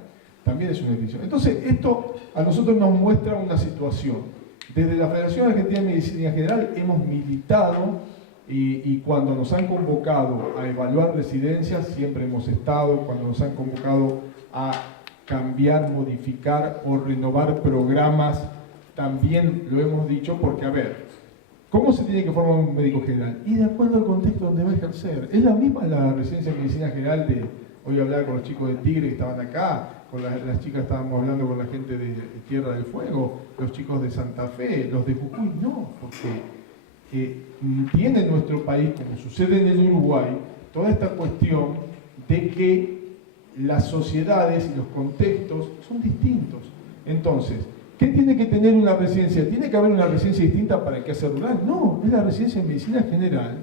también es una definición. Entonces, esto a nosotros nos muestra una situación. Desde la Federación Argentina de Medicina General hemos militado y cuando nos han convocado a evaluar residencias, siempre hemos estado. Cuando nos han convocado a cambiar, modificar o renovar programas, también lo hemos dicho, porque, a ver, ¿cómo se tiene que formar un médico general? Y de acuerdo al contexto donde va a ejercer. Es la misma la residencia de medicina general de, hoy hablaba con los chicos de Tigre que estaban acá, con las chicas estábamos hablando con la gente de Tierra del Fuego, los chicos de Santa Fe, los de Jujuy, no, porque tiene nuestro país, como sucede en el Uruguay, toda esta cuestión de que las sociedades y los contextos son distintos. Entonces, ¿qué tiene que tener una residencia? ¿Tiene que haber una residencia distinta para el quehacer rural? No, es la residencia en medicina general,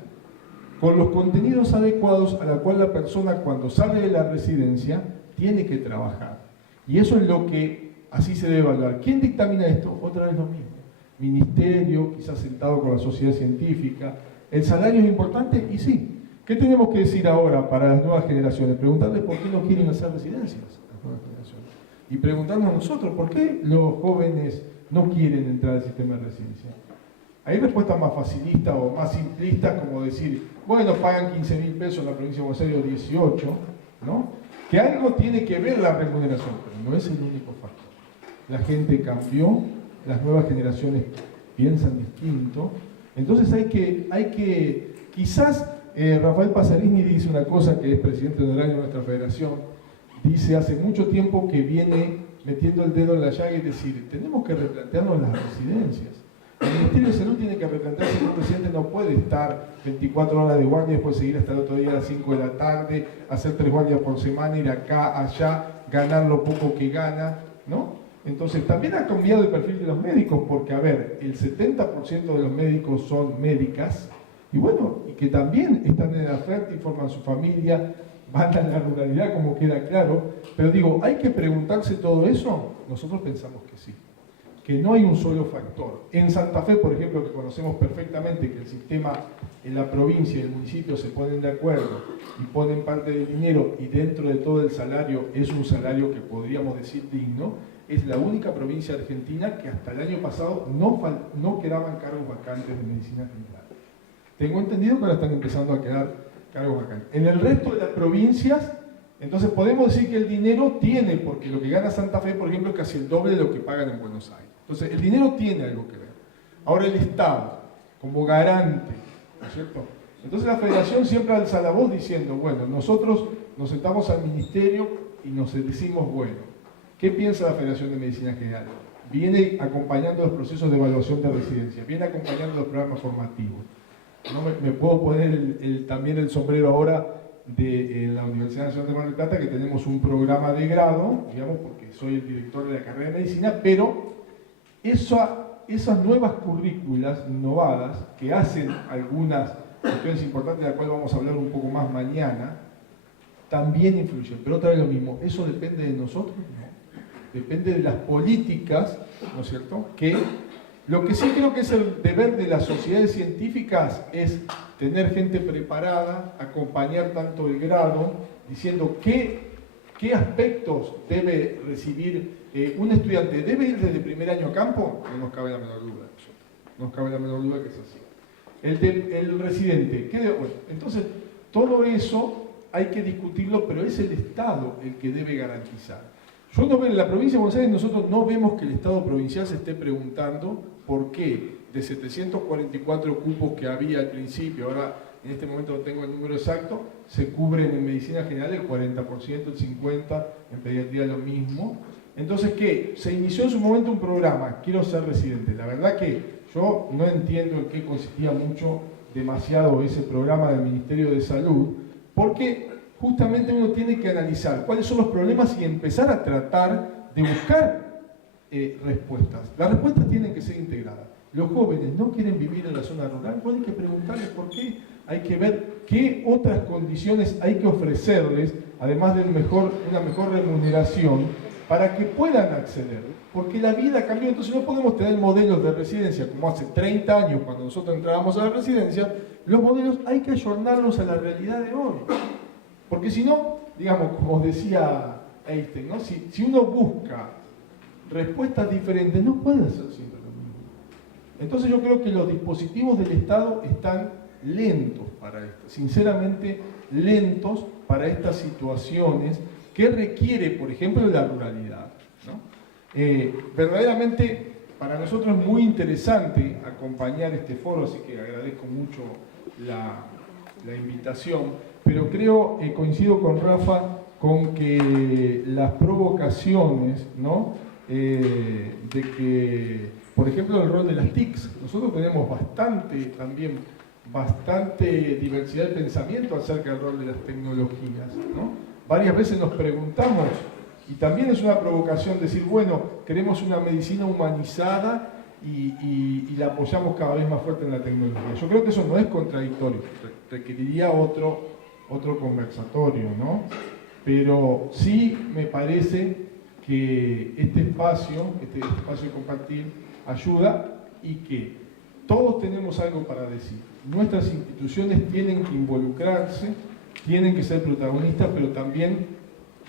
con los contenidos adecuados a la cual la persona cuando sale de la residencia tiene que trabajar. Y eso es lo que así se debe evaluar. ¿Quién dictamina esto? Otra vez lo mismo. Ministerio, quizás sentado con la sociedad científica. ¿El salario es importante? Y sí. ¿Qué tenemos que decir ahora para las nuevas generaciones? Preguntarles por qué no quieren hacer residencias las nuevas generaciones. Y preguntarnos nosotros, ¿por qué los jóvenes no quieren entrar al sistema de residencia? Hay respuestas más facilistas o más simplistas, como decir, bueno, pagan 15.000 pesos en la provincia de Buenos Aires, 18, ¿no? Que algo tiene que ver la remuneración, pero no es el único factor. La gente cambió, las nuevas generaciones piensan distinto, entonces hay que quizás Rafael Pasarini dice una cosa, que es presidente honorario de nuestra federación, dice hace mucho tiempo que viene metiendo el dedo en la llaga y decir, tenemos que replantearnos las residencias. El Ministerio de Salud tiene que replantearse que un presidente no puede estar 24 horas de guardia y después seguir hasta el otro día a las 5 de la tarde, hacer 3 guardias por semana, ir acá, allá, ganar lo poco que gana, ¿no? Entonces también ha cambiado el perfil de los médicos, porque, a ver, el 70% de los médicos son médicas, y bueno, y que también están en la fértil, forman su familia, van a la ruralidad, como queda claro, pero digo, ¿hay que preguntarse todo eso? Nosotros pensamos que sí, que no hay un solo factor. En Santa Fe, por ejemplo, que conocemos perfectamente que el sistema en la provincia y el municipio se ponen de acuerdo y ponen parte del dinero y dentro de todo el salario es un salario que podríamos decir digno, es la única provincia argentina que hasta el año pasado no quedaban cargos vacantes de medicina general. Tengo entendido que ahora están empezando a quedar cargos vacantes. En el resto de las provincias, entonces podemos decir que el dinero tiene, porque lo que gana Santa Fe, por ejemplo, es casi el doble de lo que pagan en Buenos Aires. Entonces, el dinero tiene algo que ver. Ahora el Estado, como garante, ¿no es cierto? Entonces la Federación siempre alza la voz diciendo, bueno, nosotros nos sentamos al Ministerio y nos decimos, bueno, ¿qué piensa la Federación de Medicina General? Viene acompañando los procesos de evaluación de residencia, viene acompañando los programas formativos. No me puedo poner también el sombrero ahora en la Universidad Nacional de Mar del Plata, que tenemos un programa de grado, digamos, porque soy el director de la carrera de medicina, pero esas nuevas currículas innovadas que hacen algunas cuestiones importantes, de las cuales vamos a hablar un poco más mañana, también influyen. Pero otra vez lo mismo, ¿eso depende de nosotros? No. Depende de las políticas, ¿no es cierto? Que lo que sí creo que es el deber de las sociedades científicas es tener gente preparada, acompañar tanto el grado, diciendo qué aspectos debe recibir un estudiante. ¿Debe ir desde primer año a campo? No nos cabe la menor duda. No nos cabe la menor duda que es así. El residente, bueno, entonces todo eso hay que discutirlo, pero es el Estado el que debe garantizar. Yo no veo en la provincia de Buenos Aires, nosotros no vemos que el Estado provincial se esté preguntando por qué de 744 cupos que había al principio, ahora en este momento no tengo el número exacto, se cubren en medicina general el 40%, el 50%, en pediatría lo mismo. Entonces, ¿qué? Se inició en su momento un programa, quiero ser residente. La verdad que yo no entiendo en qué consistía demasiado ese programa del Ministerio de Salud, porque justamente uno tiene que analizar cuáles son los problemas y empezar a tratar de buscar respuestas. Las respuestas tienen que ser integradas. Los jóvenes no quieren vivir en la zona rural, pues hay que preguntarles por qué, hay que ver qué otras condiciones hay que ofrecerles, además de una mejor remuneración, para que puedan acceder. Porque la vida cambió, entonces no podemos tener modelos de residencia como hace 30 años cuando nosotros entrábamos a la residencia. Los modelos hay que ayornarlos a la realidad de hoy. Porque si no, digamos, como decía Einstein, ¿no? Si uno busca respuestas diferentes, no puede ser siempre lo mismo. Entonces yo creo que los dispositivos del Estado están lentos para esto, sinceramente lentos para estas situaciones que requiere, por ejemplo, la ruralidad, ¿no? Verdaderamente para nosotros es muy interesante acompañar este foro, así que agradezco mucho la invitación. Pero creo, coincido con Rafa, con que las provocaciones, ¿no? De que, por ejemplo, el rol de las TICs, nosotros tenemos bastante diversidad de pensamiento acerca del rol de las tecnologías, ¿no? Varias veces nos preguntamos, y también es una provocación decir, bueno, queremos una medicina humanizada y la apoyamos cada vez más fuerte en la tecnología. Yo creo que eso no es contradictorio, requeriría otro conversatorio, ¿no? Pero sí me parece que este espacio de compartir ayuda y que todos tenemos algo para decir. Nuestras instituciones tienen que involucrarse, tienen que ser protagonistas, pero también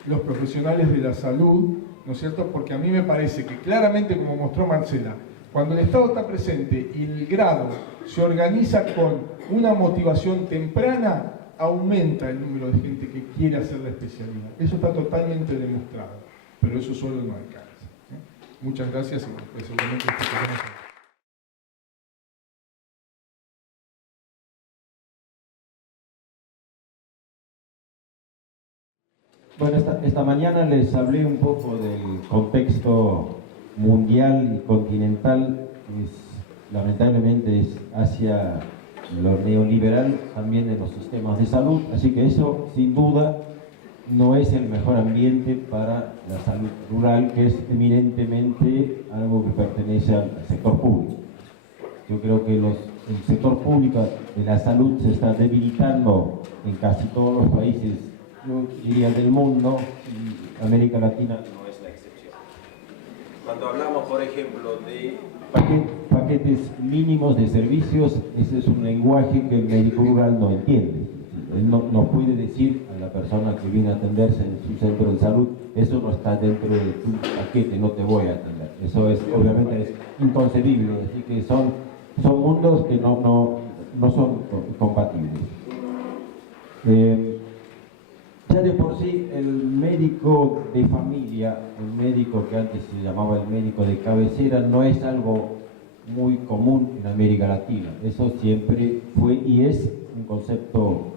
los profesionales de la salud, ¿no es cierto? Porque a mí me parece que claramente, como mostró Marcela, cuando el Estado está presente y el grado se organiza con una motivación temprana, aumenta el número de gente que quiere hacer la especialidad. Eso está totalmente demostrado, pero eso solo no alcanza. Muchas gracias y pues, seguramente escucharemos. Bueno, esta mañana les hablé un poco del contexto mundial y continental, lamentablemente es hacia lo neoliberal también de los sistemas de salud, así que eso sin duda no es el mejor ambiente para la salud rural, que es eminentemente algo que pertenece al sector público. Yo creo que el sector público de la salud se está debilitando en casi todos los países, yo diría, del mundo, y América Latina no es la excepción. Cuando hablamos, por ejemplo, de paquetes mínimos de servicios, ese es un lenguaje que el médico rural no entiende. Él no puede decir a la persona que viene a atenderse en su centro de salud, eso no está dentro de tu paquete, no te voy a atender. Eso es, obviamente, es inconcebible, así que son mundos que no son compatibles. Ya de por sí, el médico de familia, el médico que antes se llamaba el médico de cabecera, no es algo muy común en América Latina. Eso siempre fue y es un concepto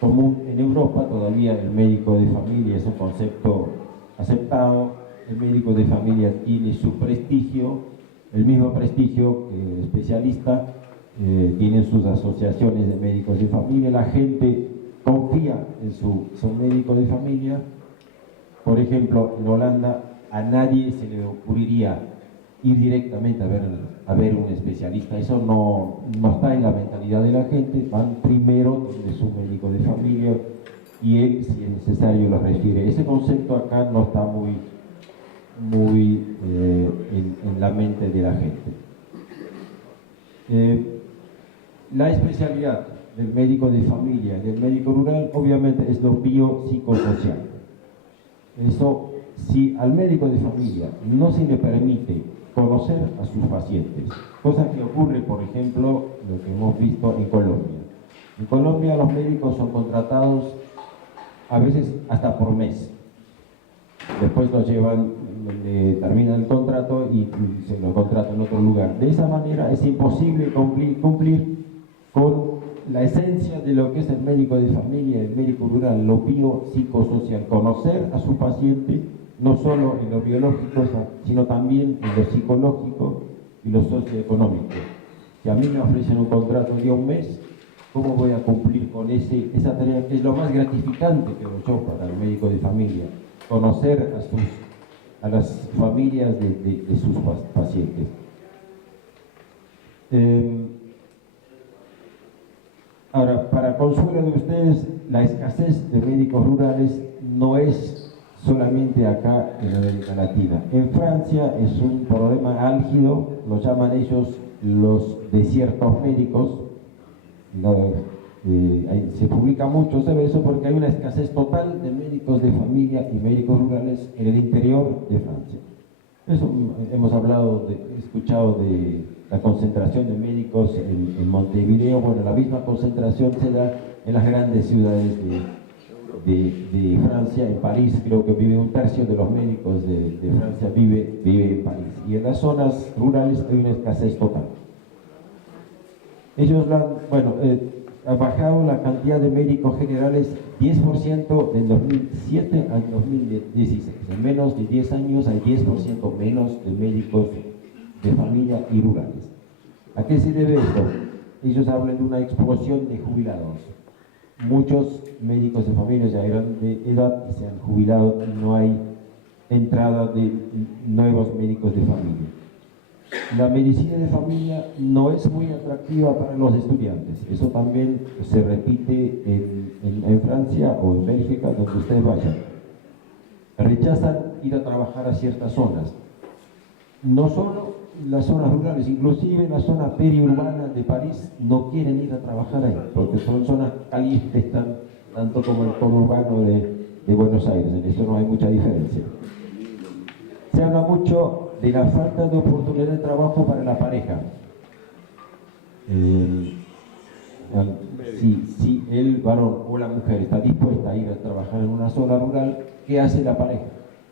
común en Europa. Europa todavía el médico de familia es un concepto aceptado. El médico de familia tiene su prestigio, el mismo prestigio que el especialista, tienen sus asociaciones de médicos de familia, la gente confía en su médico de familia. Por ejemplo, en Holanda a nadie se le ocurriría ir directamente a ver un especialista. Eso no está en la mentalidad de la gente. Van primero de su médico de familia y él, si es necesario, lo refiere. Ese concepto acá no está muy en la mente de la gente. La especialidad del médico de familia y del médico rural obviamente es lo biopsicosocial. Eso, si al médico de familia no se le permite conocer a sus pacientes, cosa que ocurre, por ejemplo, lo que hemos visto en Colombia. En Colombia los médicos son contratados a veces hasta por mes. Después los llevan, terminan el contrato y se lo contratan en otro lugar. De esa manera es imposible cumplir con la esencia de lo que es el médico de familia, el médico rural, lo biopsicosocial, conocer a su paciente no solo en lo biológico, sino también en lo psicológico y lo socioeconómico. Si a mí me ofrecen un contrato de un mes, ¿cómo voy a cumplir con esa tarea que es lo más gratificante, creo yo, para el médico de familia? Conocer a las familias de sus pacientes. Ahora, para consuelo de ustedes, la escasez de médicos rurales no es solamente acá en América Latina. En Francia es un problema álgido, lo llaman ellos los desiertos médicos. Se publica mucho sobre eso porque hay una escasez total de médicos de familia y médicos rurales en el interior de Francia. Eso hemos escuchado de la concentración de médicos en Montevideo. Bueno, la misma concentración se da en las grandes ciudades de Francia. En París creo que vive un tercio de los médicos de Francia vive en París. Y en las zonas rurales hay una escasez total. Ellos ha bajado la cantidad de médicos generales 10% del 2007 al 2016. En menos de 10 años hay 10% menos de médicos de familia y rurales. ¿A qué se debe esto? Ellos hablan de una explosión de jubilados. Muchos médicos de familia ya eran de edad y se han jubilado y no hay entrada de nuevos médicos de familia. La medicina de familia no es muy atractiva para los estudiantes. Eso también se repite en Francia o en Bélgica, donde ustedes vayan. Rechazan ir a trabajar a ciertas zonas. No solo las zonas rurales, inclusive en la zona periurbana de París no quieren ir a trabajar ahí, porque son zonas calientes tanto como el conurbano de Buenos Aires. En eso no hay mucha diferencia. Se habla mucho de la falta de oportunidad de trabajo para la pareja. Si el varón o la mujer está dispuesta a ir a trabajar en una zona rural, ¿qué hace la pareja?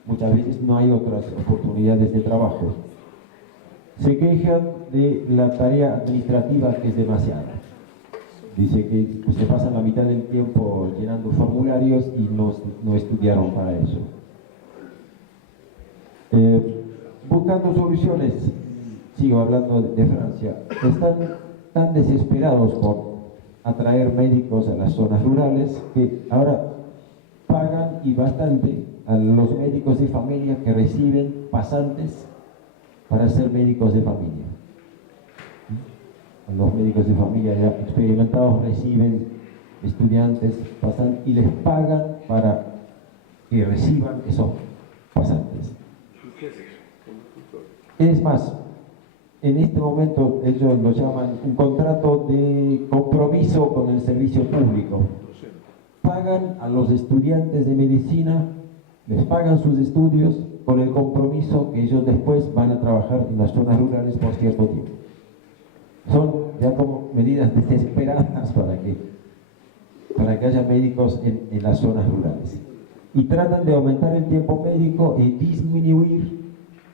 Muchas veces no hay otras oportunidades de trabajo. Se quejan de la tarea administrativa, que es demasiada. Dice que se pasan la mitad del tiempo llenando formularios y no estudiaron para eso. Buscando soluciones, sigo hablando de Francia, están tan desesperados por atraer médicos a las zonas rurales que ahora pagan y bastante a los médicos de familia que reciben pasantes para ser médicos de familia. Los médicos de familia ya experimentados reciben estudiantes, pasantes y les pagan para que reciban esos pasantes. Es más, en este momento ellos lo llaman un contrato de compromiso con el servicio público. Pagan a los estudiantes de medicina, les pagan sus estudios con el compromiso que ellos después van a trabajar en las zonas rurales por cierto tiempo. Son ya como medidas desesperadas para que haya médicos en las zonas rurales. Y tratan de aumentar el tiempo médico y disminuir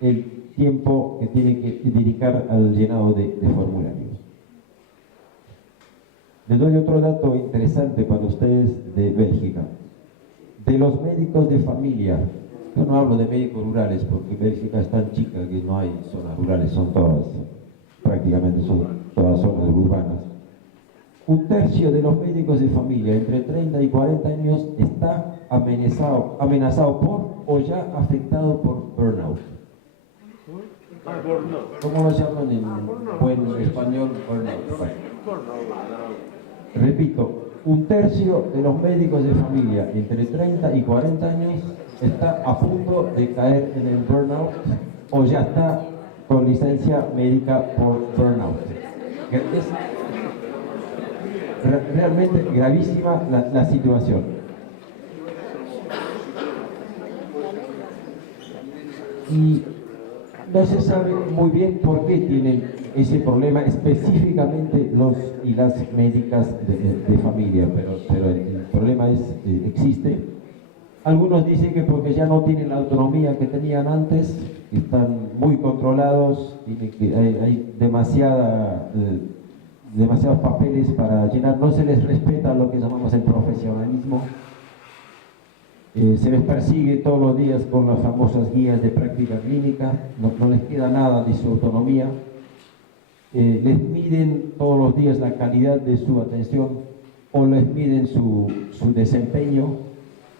el tiempo que tienen que dedicar al llenado de formularios. Les doy otro dato interesante para ustedes de Bélgica. De los médicos de familia, yo no hablo de médicos rurales porque Bélgica es tan chica que no hay zonas rurales, son todas, prácticamente son todas zonas urbanas. Un tercio de los médicos de familia entre 30 y 40 años está amenazado por o ya afectado por burnout. ¿Cómo lo llaman en buen español? Burnout. Repito, un tercio de los médicos de familia entre 30 y 40 años está a punto de caer en el burnout o ya está con licencia médica por burnout. Es realmente gravísima la situación. Y no se sabe muy bien por qué tienen ese problema específicamente los y las médicas de familia, pero el problema existe. Algunos dicen que porque ya no tienen la autonomía que tenían antes, están muy controlados, hay demasiados papeles para llenar, no se les respeta lo que llamamos el profesionalismo. Se les persigue todos los días con las famosas guías de práctica clínica, no les queda nada de su autonomía. Les miden todos los días la calidad de su atención o les miden su desempeño,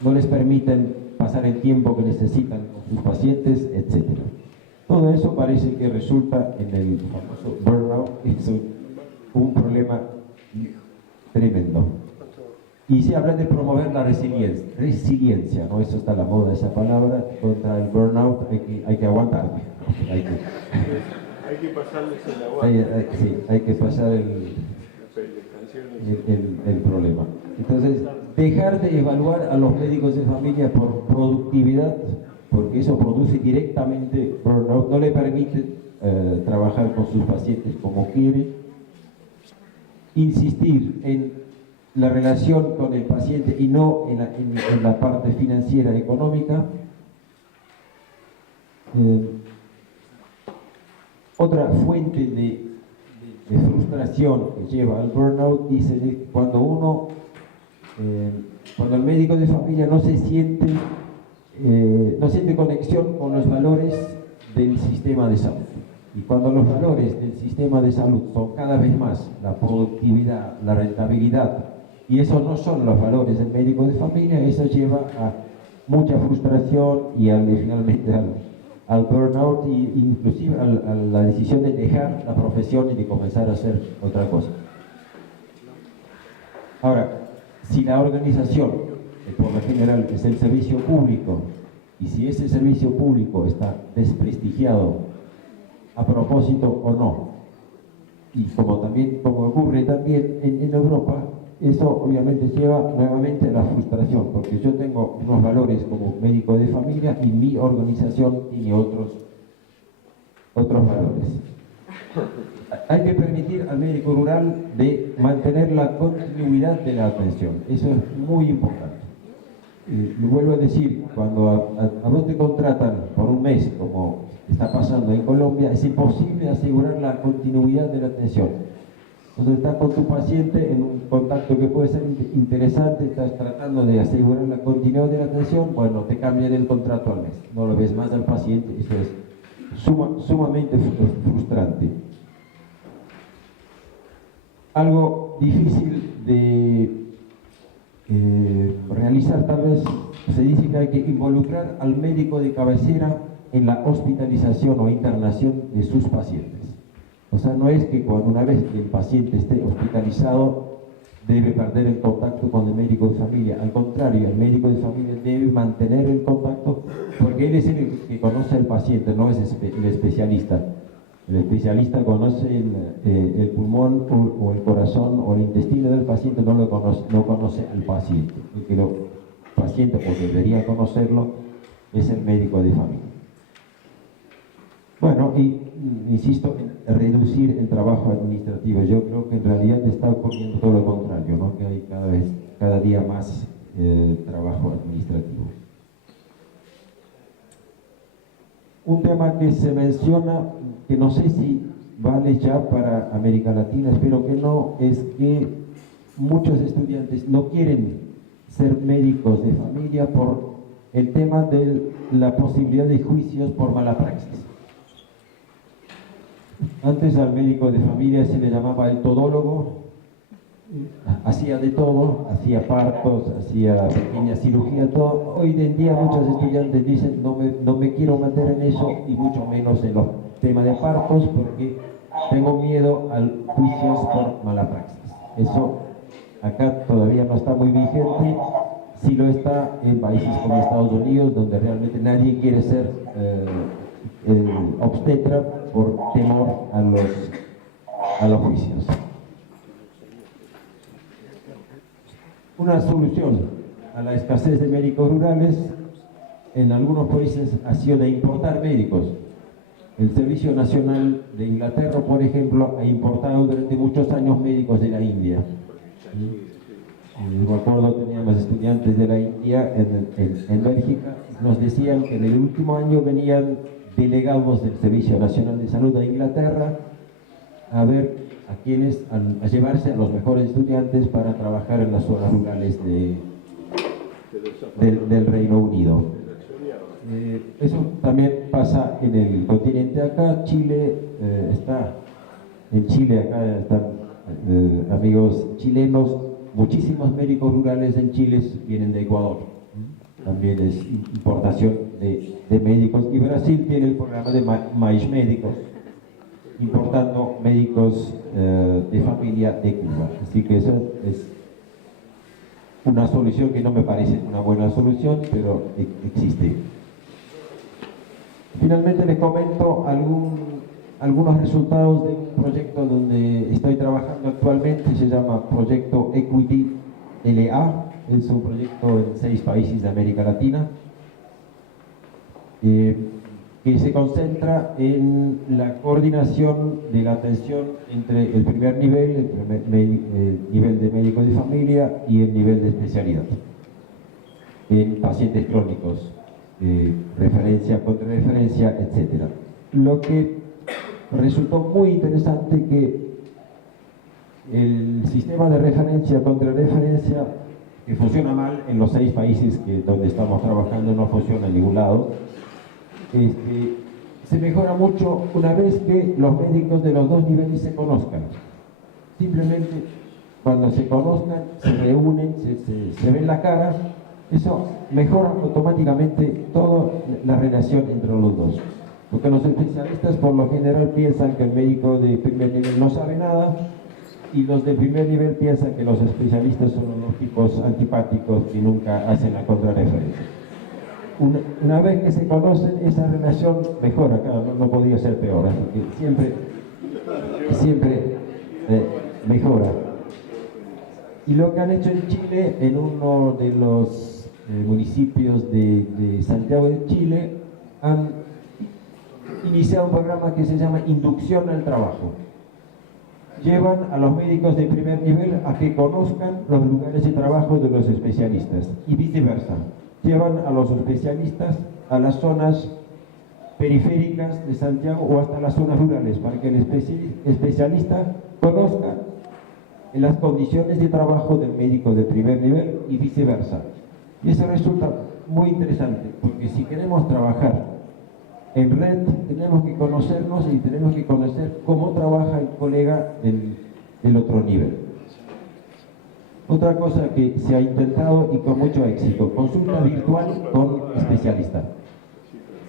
no les permiten pasar el tiempo que necesitan con sus pacientes, etc. Todo eso parece que resulta en el famoso burnout, es un problema tremendo. Y se habla de promover la resiliencia, ¿no? Eso está a la moda, esa palabra, contra el burnout hay que aguantar. Hay que pasarles el aguante. Sí, hay que pasar el problema. Entonces, dejar de evaluar a los médicos de familia por productividad, porque eso produce directamente burnout, no le permite trabajar con sus pacientes como quiere. Insistir en la relación con el paciente y no en la parte financiera económica. Otra fuente de frustración que lleva al burnout dice que cuando el médico de familia no siente conexión con los valores del sistema de salud. Y cuando los valores del sistema de salud son cada vez más la productividad, la rentabilidad, y esos no son los valores del médico de familia, eso lleva a mucha frustración y finalmente al burnout e inclusive a la decisión de dejar la profesión y de comenzar a hacer otra cosa. Ahora, si la organización, por lo general, es el servicio público, y si ese servicio público está desprestigiado a propósito o no, y como ocurre también en Europa, eso obviamente lleva nuevamente a la frustración, porque yo tengo unos valores como médico de familia y mi organización tiene otros valores. Hay que permitir al médico rural de mantener la continuidad de la atención, eso es muy importante. Lo vuelvo a decir, cuando a vos te contratan por un mes, como está pasando en Colombia, es imposible asegurar la continuidad de la atención. Entonces estás con tu paciente en un contacto que puede ser interesante, estás tratando de asegurar la continuidad de la atención, bueno, te cambian el contrato al mes, no lo ves más al paciente, eso es sumamente frustrante. Algo difícil de realizar tal vez, se dice que hay que involucrar al médico de cabecera en la hospitalización o internación de sus pacientes. O sea, no es que una vez que el paciente esté hospitalizado debe perder el contacto con el médico de familia. Al contrario, el médico de familia debe mantener el contacto porque él es el que conoce al paciente, no es el especialista. El especialista conoce el pulmón o el corazón o el intestino del paciente, no conoce al paciente. El que el paciente o debería conocerlo es el médico de familia. Bueno, y insisto en reducir el trabajo administrativo. Yo creo que en realidad está ocurriendo todo lo contrario, ¿no? Que hay cada día más trabajo administrativo. Un tema que se menciona, que no sé si vale ya para América Latina, espero que no, es que muchos estudiantes no quieren ser médicos de familia por el tema de la posibilidad de juicios por mala praxis. Antes al médico de familia se le llamaba el todólogo, hacía de todo, hacía partos, hacía pequeña cirugía, todo. Hoy en día muchos estudiantes dicen no me quiero meter en eso y mucho menos en los temas de partos porque tengo miedo a juicios por mala praxis. Eso acá todavía no está muy vigente, sí lo está en países como Estados Unidos, donde realmente nadie quiere ser obstetra por temor a los juicios. Una solución a la escasez de médicos rurales en algunos países ha sido de importar médicos. El Servicio Nacional de Inglaterra, por ejemplo, ha importado durante muchos años médicos de la India. Me acuerdo, teníamos estudiantes de la India en Bélgica, nos decían que en el último año venían delegados del Servicio Nacional de Salud de Inglaterra a ver a llevarse a los mejores estudiantes para trabajar en las zonas rurales del Reino Unido. Eso también pasa en el continente acá. Chile en Chile acá están amigos chilenos, muchísimos médicos rurales en Chile vienen de Ecuador, también es importación de médicos, y Brasil tiene el programa de Mais Médicos, importando médicos de familia de Cuba. Así que eso es una solución que no me parece una buena solución, pero existe. Finalmente les comento algunos resultados de un proyecto donde estoy trabajando actualmente. Se llama Proyecto Equity LA, es un proyecto en 6 países de América Latina, que se concentra en la coordinación de la atención entre el primer nivel, el nivel de médico de familia y el nivel de especialidad en pacientes crónicos, referencia, contrarreferencia, etc. Lo que resultó muy interesante que el sistema de referencia, contrarreferencia, que funciona mal en los 6 países donde estamos trabajando, no funciona en ningún lado, se mejora mucho una vez que los médicos de los 2 niveles se conozcan. Simplemente cuando se conozcan, se reúnen, se ven la cara, eso mejora automáticamente toda la relación entre los dos. Porque los especialistas por lo general piensan que el médico de primer nivel no sabe nada, y los de primer nivel piensan que los especialistas son unos tipos antipáticos que nunca hacen la contrarreferencia. Una vez que se conocen, esa relación mejora, claro, no podía ser peor, así que siempre mejora. Y lo que han hecho en Chile, en uno de los municipios de Santiago de Chile, han iniciado un programa que se llama Inducción al Trabajo. Llevan a los médicos de primer nivel a que conozcan los lugares de trabajo de los especialistas y viceversa. Llevan a los especialistas a las zonas periféricas de Santiago o hasta las zonas rurales para que el especialista conozca las condiciones de trabajo del médico de primer nivel y viceversa. Y eso resulta muy interesante, porque si queremos trabajar en red, tenemos que conocernos y tenemos que conocer cómo trabaja el colega del otro nivel. Otra cosa que se ha intentado y con mucho éxito, consulta virtual con especialista.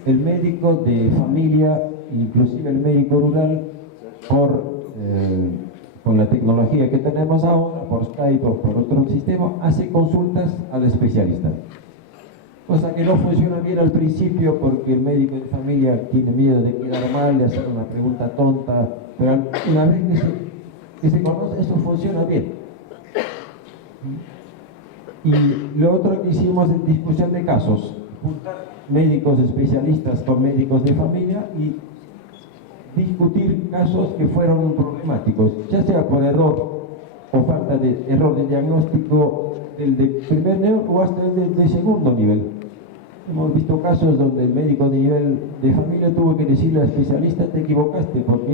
El médico de familia, inclusive el médico rural, con la tecnología que tenemos ahora, por Skype o por otro sistema, hace consultas al especialista. Cosa que no funciona bien al principio porque el médico de familia tiene miedo de quedar mal, de hacer una pregunta tonta, pero una vez que se conoce, eso funciona bien. Y lo otro que hicimos es discusión de casos, juntar médicos especialistas con médicos de familia y discutir casos que fueron problemáticos, ya sea por error o falta de error de diagnóstico del de primer nivel o hasta el de segundo nivel. Hemos visto casos donde el médico de nivel de familia tuvo que decirle al especialista: te equivocaste porque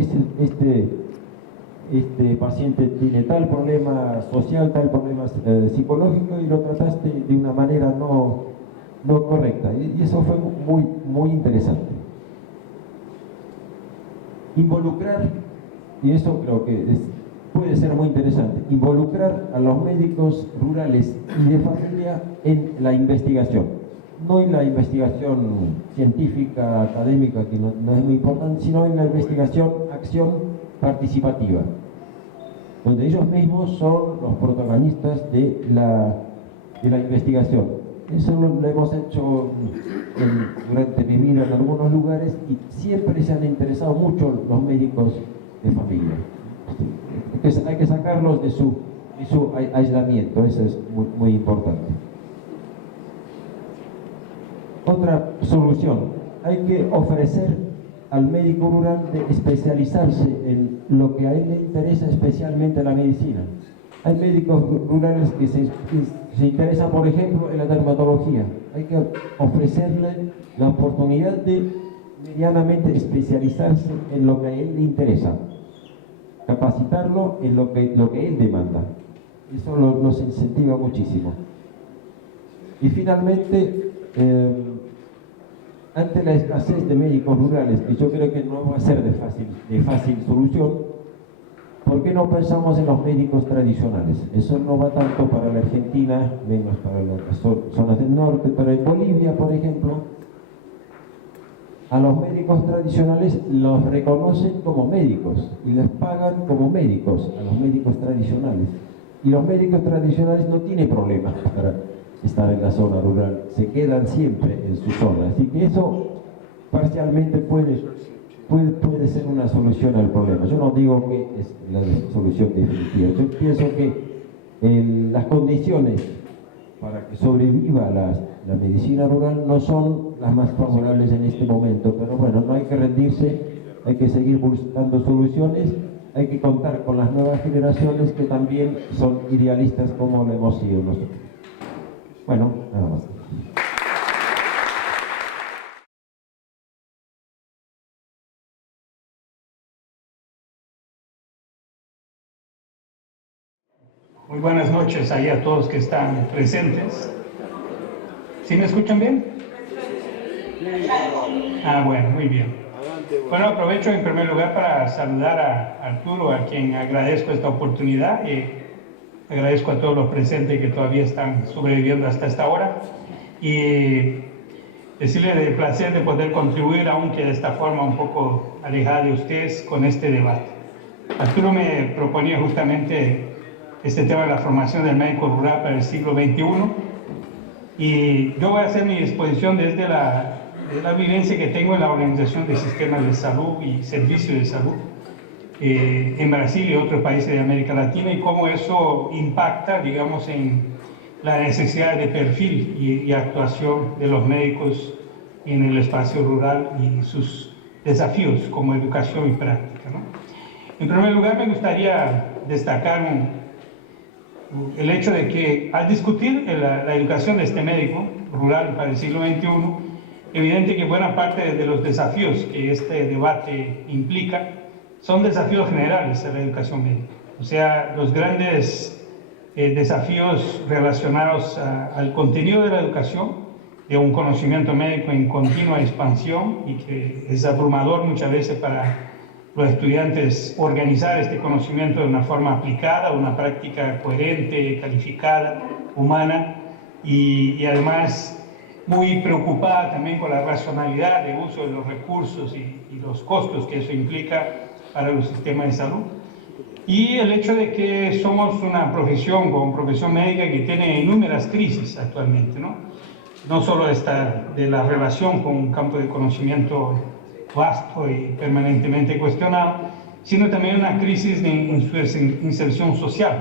este paciente tiene tal problema social, tal problema psicológico, y lo trataste de una manera no correcta. Y eso fue muy interesante. Involucrar, y eso creo que puede ser muy interesante, involucrar a los médicos rurales y de familia en la investigación. No en la investigación científica, académica, que no es muy importante, sino en la investigación, acción participativa, donde ellos mismos son los protagonistas de la investigación. Eso lo hemos hecho durante mi vida en algunos lugares, y siempre se han interesado mucho los médicos de familia. Hay que sacarlos de su aislamiento, eso es muy importante. Otra solución, hay que ofrecer al médico rural de especializarse en lo que a él le interesa, especialmente la medicina. Hay médicos rurales que se interesan, por ejemplo, en la dermatología. Hay que ofrecerle la oportunidad de medianamente especializarse en lo que a él le interesa, capacitarlo en lo que él demanda. Eso los incentiva muchísimo. Y finalmente, ante la escasez de médicos rurales, que yo creo que no va a ser de fácil solución, ¿por qué no pensamos en los médicos tradicionales? Eso no va tanto para la Argentina, menos para las zonas del norte, pero en Bolivia, por ejemplo, a los médicos tradicionales los reconocen como médicos y les pagan como médicos a los médicos tradicionales. Y los médicos tradicionales no tienen problemas para estar en la zona rural, se quedan siempre en su zona. Así que eso parcialmente puede ser una solución al problema. Yo no digo que es la solución definitiva. Yo pienso que las condiciones para que sobreviva la medicina rural no son las más favorables en este momento, pero bueno, no hay que rendirse, hay que seguir buscando soluciones, hay que contar con las nuevas generaciones que también son idealistas como lo hemos sido nosotros. Bueno, nada más. Muy buenas noches ahí a todos que están presentes. ¿Sí me escuchan bien? Ah, bueno, muy bien. Bueno, aprovecho en primer lugar para saludar a Arturo, a quien agradezco esta oportunidad, y agradezco a todos los presentes que todavía están sobreviviendo hasta esta hora, y decirle del placer de poder contribuir, aunque de esta forma un poco alejada de ustedes, con este debate. Arturo me proponía justamente este tema de la formación del médico rural para el siglo XXI, y yo voy a hacer mi exposición desde la vivencia que tengo en la organización de sistemas de salud y servicios de salud en Brasil y otros países de América Latina, y cómo eso impacta, digamos, en la necesidad de perfil y actuación de los médicos en el espacio rural y sus desafíos como educación y práctica, ¿no? En primer lugar, me gustaría destacar el hecho de que al discutir la educación de este médico rural para el siglo XXI, evidente que buena parte de los desafíos que este debate implica son desafíos generales a la educación médica. O sea, los grandes desafíos relacionados al contenido de la educación, de un conocimiento médico en continua expansión, y que es abrumador muchas veces para los estudiantes organizar este conocimiento de una forma aplicada, una práctica coherente, calificada, humana, y además muy preocupada también con la racionalidad de uso de los recursos y los costos que eso implica para los sistemas de salud. Y el hecho de que somos una profesión, como profesión médica, que tiene inúmeras crisis actualmente, ¿no? No solo esta de la relación con un campo de conocimiento vasto y permanentemente cuestionado, sino también una crisis en su inserción social,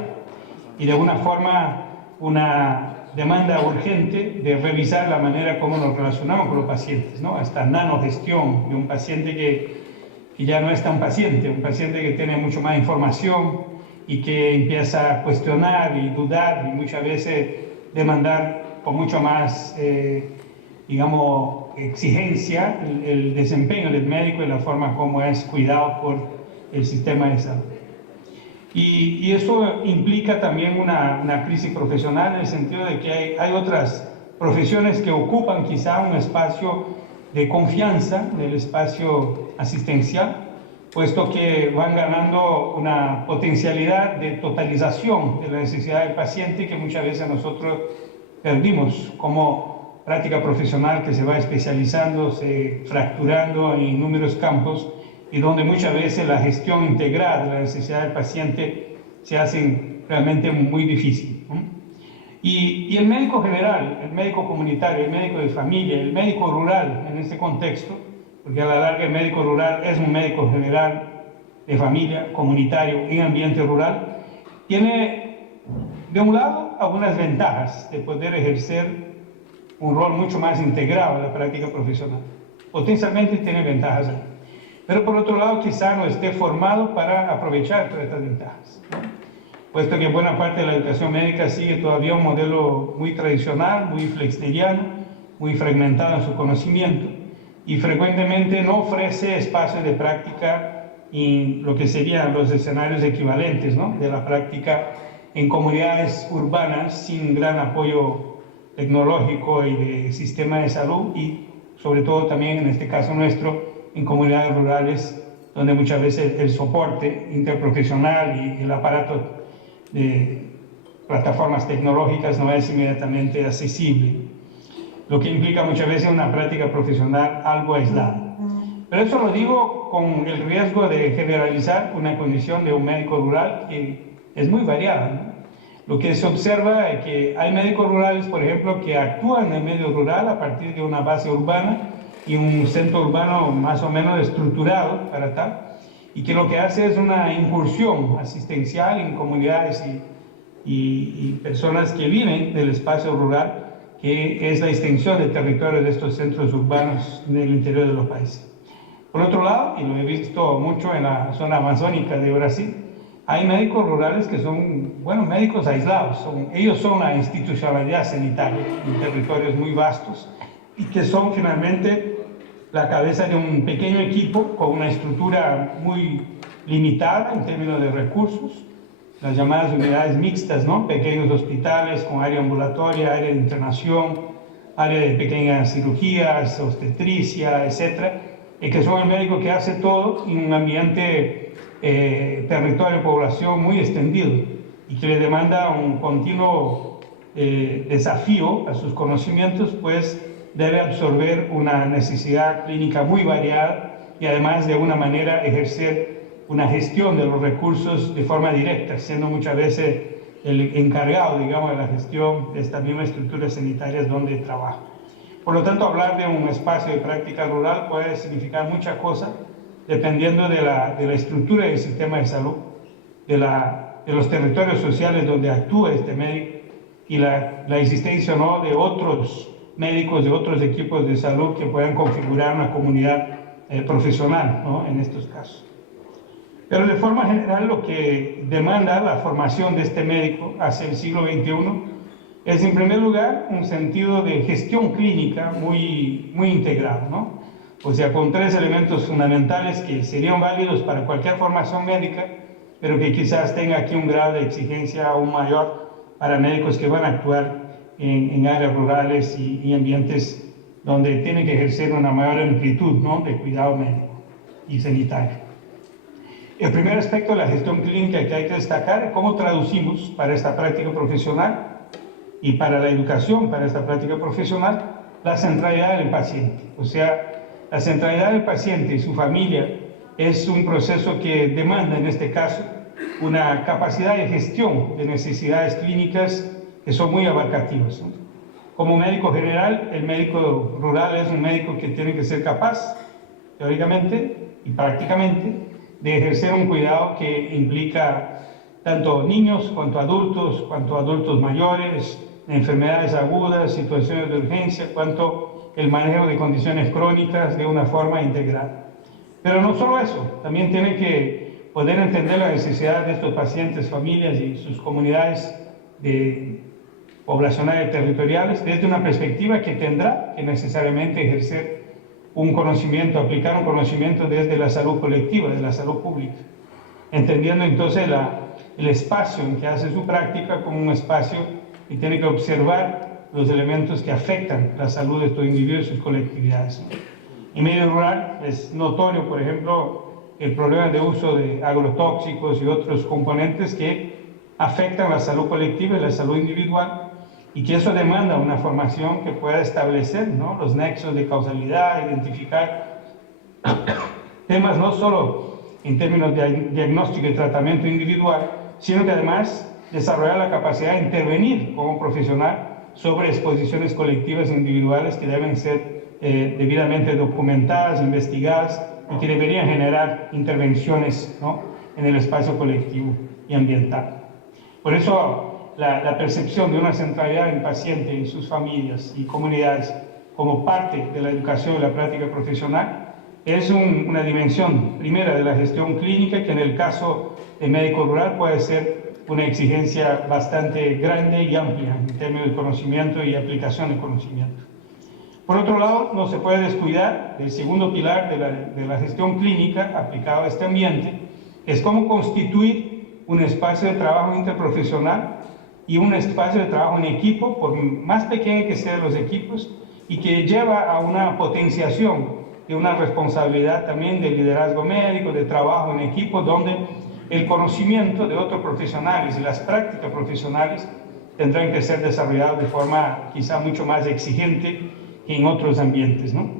y de alguna forma una demanda urgente de revisar la manera como nos relacionamos con los pacientes, ¿no? Esta nanogestión de un paciente que ya no es tan paciente, un paciente que tiene mucho más información y que empieza a cuestionar y dudar, y muchas veces demandar con mucho más digamos, exigencia el desempeño del médico y la forma como es cuidado por el sistema de salud. Y eso implica también una crisis profesional en el sentido de que hay otras profesiones que ocupan quizá un espacio de confianza del espacio asistencial, puesto que van ganando una potencialidad de totalización de la necesidad del paciente que muchas veces nosotros perdimos como práctica profesional que se va especializando, se fracturando en inúmeros campos y donde muchas veces la gestión integral de la necesidad del paciente se hace realmente muy difícil, ¿no? Y el médico general, el médico comunitario, el médico de familia, el médico rural en este contexto, porque a la larga el médico rural es un médico general de familia, comunitario, en ambiente rural, tiene de un lado algunas ventajas de poder ejercer un rol mucho más integrado en la práctica profesional. Potencialmente tiene ventajas ahí. Pero por otro lado quizá no esté formado para aprovechar todas estas ventajas, ¿no? Puesto que buena parte de la educación médica sigue todavía un modelo muy tradicional, muy flexneriano, muy fragmentado en su conocimiento y frecuentemente no ofrece espacios de práctica en lo que serían los escenarios equivalentes, ¿no?, de la práctica en comunidades urbanas sin gran apoyo tecnológico y de sistema de salud y sobre todo también en este caso nuestro en comunidades rurales donde muchas veces el soporte interprofesional y el aparato de plataformas tecnológicas no es inmediatamente accesible, lo que implica muchas veces una práctica profesional algo aislada. Pero eso lo digo con el riesgo de generalizar una condición de un médico rural que es muy variada, ¿no? Lo que se observa es que hay médicos rurales, por ejemplo, que actúan en el medio rural a partir de una base urbana y un centro urbano más o menos estructurado para tal, y que lo que hace es una incursión asistencial en comunidades y personas que viven del espacio rural, que es la extensión del territorio de estos centros urbanos en el interior de los países. Por otro lado, y lo he visto mucho en la zona amazónica de Brasil, hay médicos rurales que son, bueno, médicos aislados, ellos son la institucionalidad sanitaria en territorios muy vastos y que son finalmente la cabeza de un pequeño equipo con una estructura muy limitada en términos de recursos, las llamadas unidades mixtas, ¿no?, pequeños hospitales con área ambulatoria, área de internación, área de pequeñas cirugías, obstetricia, etcétera, y que son el médico que hace todo en un ambiente, territorio, población muy extendido y que le demanda un continuo desafío a sus conocimientos, pues debe absorber una necesidad clínica muy variada y además de alguna manera ejercer una gestión de los recursos de forma directa, siendo muchas veces el encargado, digamos, de la gestión de estas mismas estructuras sanitarias donde trabaja. Por lo tanto, hablar de un espacio de práctica rural puede significar muchas cosas, dependiendo de la estructura del sistema de salud, de los territorios sociales donde actúa este médico y la existencia o no de otros médicos, de otros equipos de salud que puedan configurar una comunidad profesional, ¿no?, en estos casos. Pero de forma general lo que demanda la formación de este médico hacia el siglo XXI es en primer lugar un sentido de gestión clínica muy integrado, ¿no? O sea, con tres elementos fundamentales que serían válidos para cualquier formación médica, pero que quizás tenga aquí un grado de exigencia aún mayor para médicos que van a actuar en áreas rurales y ambientes donde tienen que ejercer una mayor amplitud, ¿no?, de cuidado médico y sanitario. El primer aspecto de la gestión clínica que hay que destacar es cómo traducimos para esta práctica profesional y para la educación para esta práctica profesional la centralidad del paciente. O sea, la centralidad del paciente y su familia es un proceso que demanda en este caso una capacidad de gestión de necesidades clínicas que son muy abarcativas, ¿no? Como médico general, el médico rural es un médico que tiene que ser capaz, teóricamente y prácticamente, de ejercer un cuidado que implica tanto niños cuanto adultos mayores, enfermedades agudas, situaciones de urgencia, cuanto el manejo de condiciones crónicas de una forma integral. Pero no solo eso, también tiene que poder entender la necesidad de estos pacientes, familias y sus comunidades poblacionales territoriales desde una perspectiva que tendrá que necesariamente ejercer un conocimiento, aplicar un conocimiento desde la salud colectiva, de la salud pública, entendiendo entonces el espacio en que hace su práctica como un espacio que tiene que observar los elementos que afectan la salud de estos individuos y sus colectividades. En medio rural es notorio, por ejemplo, el problema de uso de agrotóxicos y otros componentes que afectan la salud colectiva y la salud individual, y que eso demanda una formación que pueda establecer, ¿no?, los nexos de causalidad, identificar temas no solo en términos de diagnóstico y tratamiento individual, sino que además desarrollar la capacidad de intervenir como profesional sobre exposiciones colectivas e individuales que deben ser debidamente documentadas, investigadas y que deberían generar intervenciones, ¿no?, en el espacio colectivo y ambiental. Por eso la percepción de una centralidad del paciente y sus familias y comunidades como parte de la educación y la práctica profesional es una dimensión primera de la gestión clínica que en el caso de médico rural puede ser una exigencia bastante grande y amplia en términos de conocimiento y aplicación de conocimiento. Por otro lado, no se puede descuidar el segundo pilar de la gestión clínica aplicado a este ambiente, es cómo constituir un espacio de trabajo interprofesional y un espacio de trabajo en equipo, por más pequeño que sean los equipos, y que lleva a una potenciación de una responsabilidad también de liderazgo médico, de trabajo en equipo, donde el conocimiento de otros profesionales y las prácticas profesionales tendrán que ser desarrollados de forma quizá mucho más exigente que en otros ambientes, ¿no?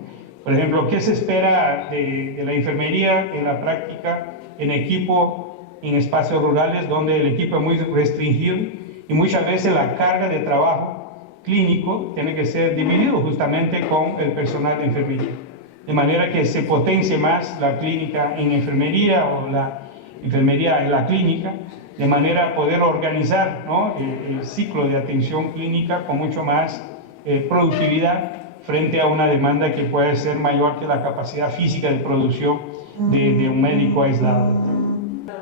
Por ejemplo, ¿qué se espera de la enfermería en la práctica en equipo en espacios rurales donde el equipo es muy restringido y muchas veces la carga de trabajo clínico tiene que ser dividido justamente con el personal de enfermería? De manera que se potencie más la clínica en enfermería o la enfermería en la clínica, de manera a poder organizar, ¿no?, el ciclo de atención clínica con mucho más productividad frente a una demanda que puede ser mayor que la capacidad física de producción de un médico aislado.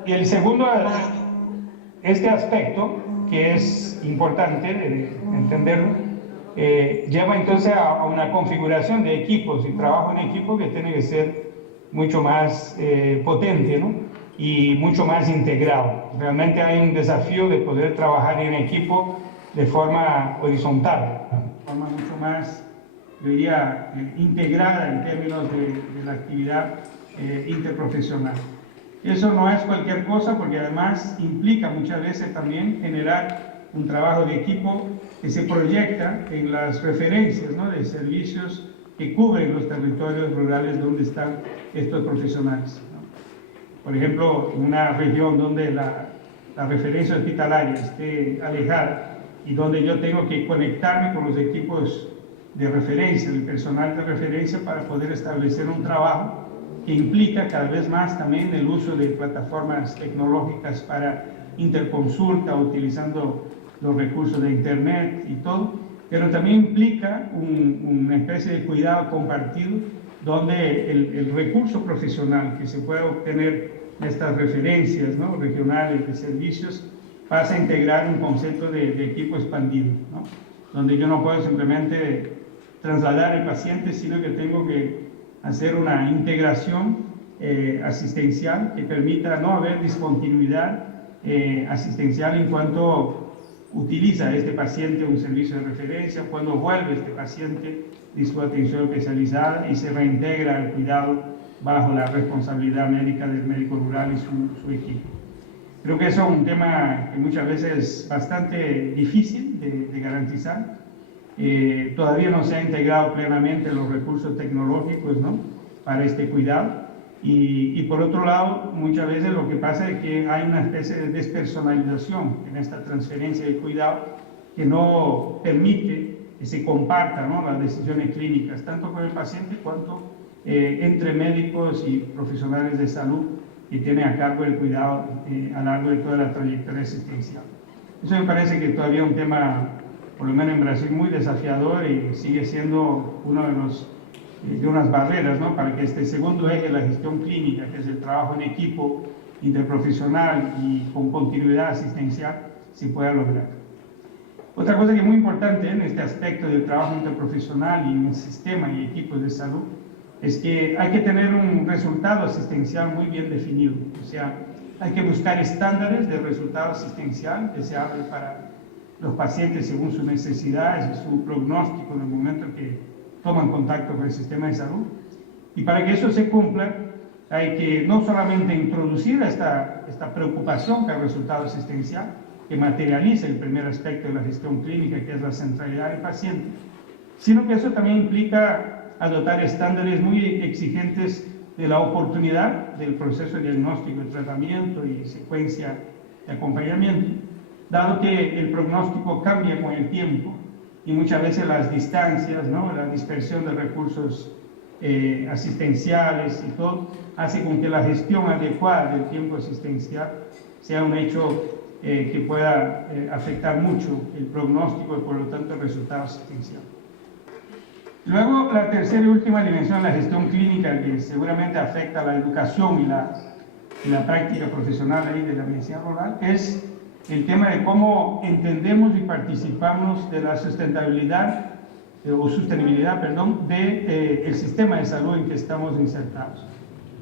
Y el segundo, este aspecto, que es importante entenderlo, lleva entonces a una configuración de equipos y trabajo en equipo que tiene que ser mucho más potente, ¿no?, y mucho más integrado. Realmente hay un desafío de poder trabajar en equipo de forma horizontal, de forma mucho más, yo diría, integrada en términos de la actividad interprofesional. Eso no es cualquier cosa, porque además implica muchas veces también generar un trabajo de equipo que se proyecta en las referencias, ¿no?, de servicios que cubren los territorios rurales donde están estos profesionales, ¿no? Por ejemplo, en una región donde la referencia hospitalaria esté alejada y donde yo tengo que conectarme con los equipos de referencia, el personal de referencia, para poder establecer un trabajo que implica cada vez más también el uso de plataformas tecnológicas para interconsulta, utilizando los recursos de internet y todo, pero también implica una especie de cuidado compartido, donde el recurso profesional que se puede obtener de estas referencias, ¿no?, regionales de servicios pasa a integrar un concepto de equipo expandido, ¿no?, donde yo no puedo simplemente trasladar al paciente, sino que tengo que hacer una integración asistencial que permita no haber discontinuidad asistencial en cuanto utiliza este paciente un servicio de referencia, cuando vuelve este paciente de su atención especializada y se reintegra al cuidado bajo la responsabilidad médica del médico rural y su equipo. Creo que eso es un tema que muchas veces es bastante difícil de garantizar. Todavía no se ha integrado plenamente los recursos tecnológicos, ¿no?, para este cuidado. Y por otro lado, muchas veces lo que pasa es que hay una especie de despersonalización en esta transferencia de cuidado que no permite que se compartan, ¿no?, las decisiones clínicas, tanto con el paciente cuanto entre médicos y profesionales de salud que tienen a cargo el cuidado a lo largo de toda la trayectoria asistencial. Eso me parece que todavía es un tema, por lo menos en Brasil, muy desafiador y sigue siendo uno de unas barreras, ¿no?, para que este segundo eje de la gestión clínica, que es el trabajo en equipo interprofesional y con continuidad asistencial, se pueda lograr. Otra cosa que es muy importante en este aspecto del trabajo interprofesional y en el sistema y equipos de salud es que hay que tener un resultado asistencial muy bien definido. O sea, hay que buscar estándares de resultado asistencial que se abren para los pacientes según sus necesidades y su pronóstico en el momento en que toman contacto con el sistema de salud. Y para que eso se cumpla, hay que no solamente introducir esta preocupación por el resultado asistencial, que materializa el primer aspecto de la gestión clínica, que es la centralidad del paciente, sino que eso también implica adoptar estándares muy exigentes de la oportunidad del proceso de diagnóstico, de tratamiento y secuencia de acompañamiento, dado que el pronóstico cambia con el tiempo y muchas veces las distancias, ¿no?, la dispersión de recursos asistenciales y todo, hace con que la gestión adecuada del tiempo asistencial sea un hecho que pueda afectar mucho el pronóstico y por lo tanto el resultado asistencial. Luego, la tercera y última dimensión, la gestión clínica, que seguramente afecta a la educación y la práctica profesional ahí de la medicina rural, es el tema de cómo entendemos y participamos de la sustentabilidad del sistema de salud en que estamos insertados.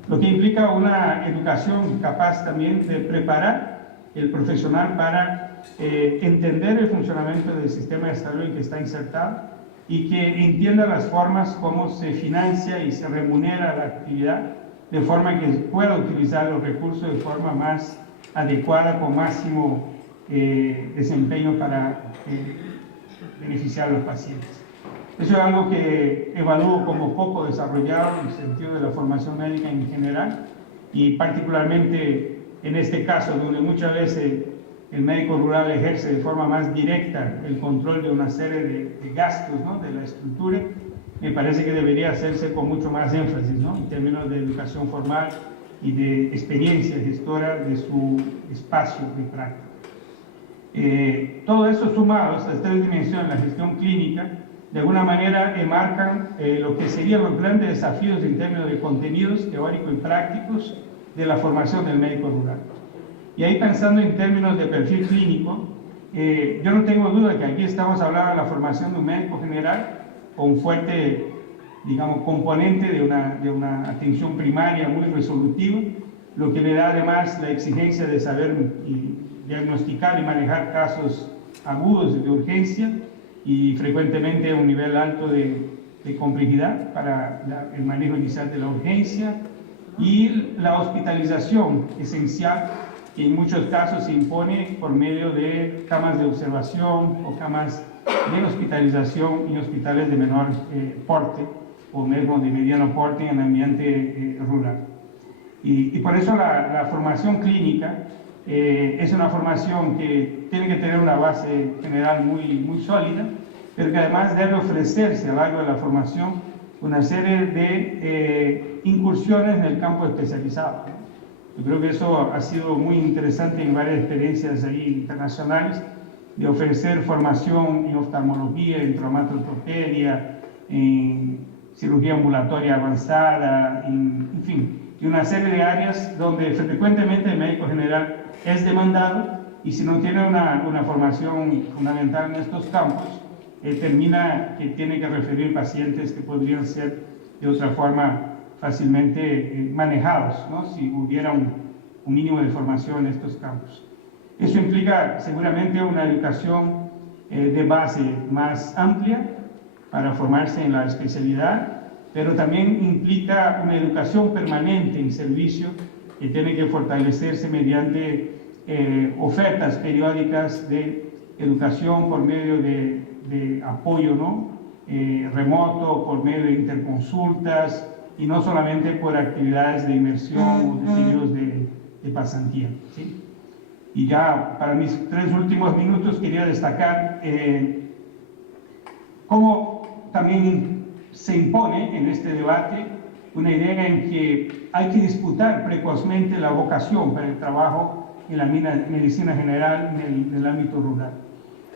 Lo que implica una educación capaz también de preparar el profesional para entender el funcionamiento del sistema de salud en que está insertado y que entienda las formas como se financia y se remunera la actividad, de forma que pueda utilizar los recursos de forma más adecuada, con máximo desempeño para beneficiar a los pacientes. Eso es algo que evalúo como poco desarrollado en el sentido de la formación médica en general, y particularmente en este caso, donde muchas veces el médico rural ejerce de forma más directa el control de una serie de gastos, ¿no?, de la estructura. Me parece que debería hacerse con mucho más énfasis, ¿no?, en términos de educación formal y de experiencia gestora de su espacio de práctica. Todo eso sumado a estas tres dimensiones, la gestión clínica, de alguna manera enmarcan lo que serían los grandes desafíos en términos de contenidos teóricos y prácticos de la formación del médico rural. Y ahí, pensando en términos de perfil clínico, yo no tengo duda que aquí estamos hablando de la formación de un médico general con un fuerte, digamos, componente de una atención primaria muy resolutiva, lo que le da además la exigencia de saber diagnosticar y manejar casos agudos de urgencia y frecuentemente un nivel alto de complejidad para el manejo inicial de la urgencia, y la hospitalización esencial, que en muchos casos se impone por medio de camas de observación o camas de hospitalización y hospitales de menor porte o mismo de mediano porte en el ambiente rural. Y por eso la formación clínica es una formación que tiene que tener una base general muy sólida, pero que además debe ofrecerse a lo largo de la formación una serie de incursiones en el campo especializado. Yo creo que eso ha sido muy interesante en varias experiencias ahí internacionales, de ofrecer formación en oftalmología, en traumatología, en cirugía ambulatoria avanzada, en fin, y una serie de áreas donde frecuentemente el médico general es demandado, y si no tiene una formación fundamental en estos campos, termina que tiene que referir pacientes que podrían ser de otra forma fácilmente manejados, ¿no?, si hubiera un mínimo de formación en estos campos. Eso implica seguramente una educación de base más amplia para formarse en la especialidad, pero también implica una educación permanente en servicio que tiene que fortalecerse mediante ofertas periódicas de educación por medio de apoyo, ¿no?, remoto, por medio de interconsultas, y no solamente por actividades de inmersión o de periodos de pasantía, ¿sí? Y ya para mis 3 últimos minutos quería destacar cómo también se impone en este debate una idea en que hay que disputar precozmente la vocación para el trabajo en la medicina general en el ámbito rural.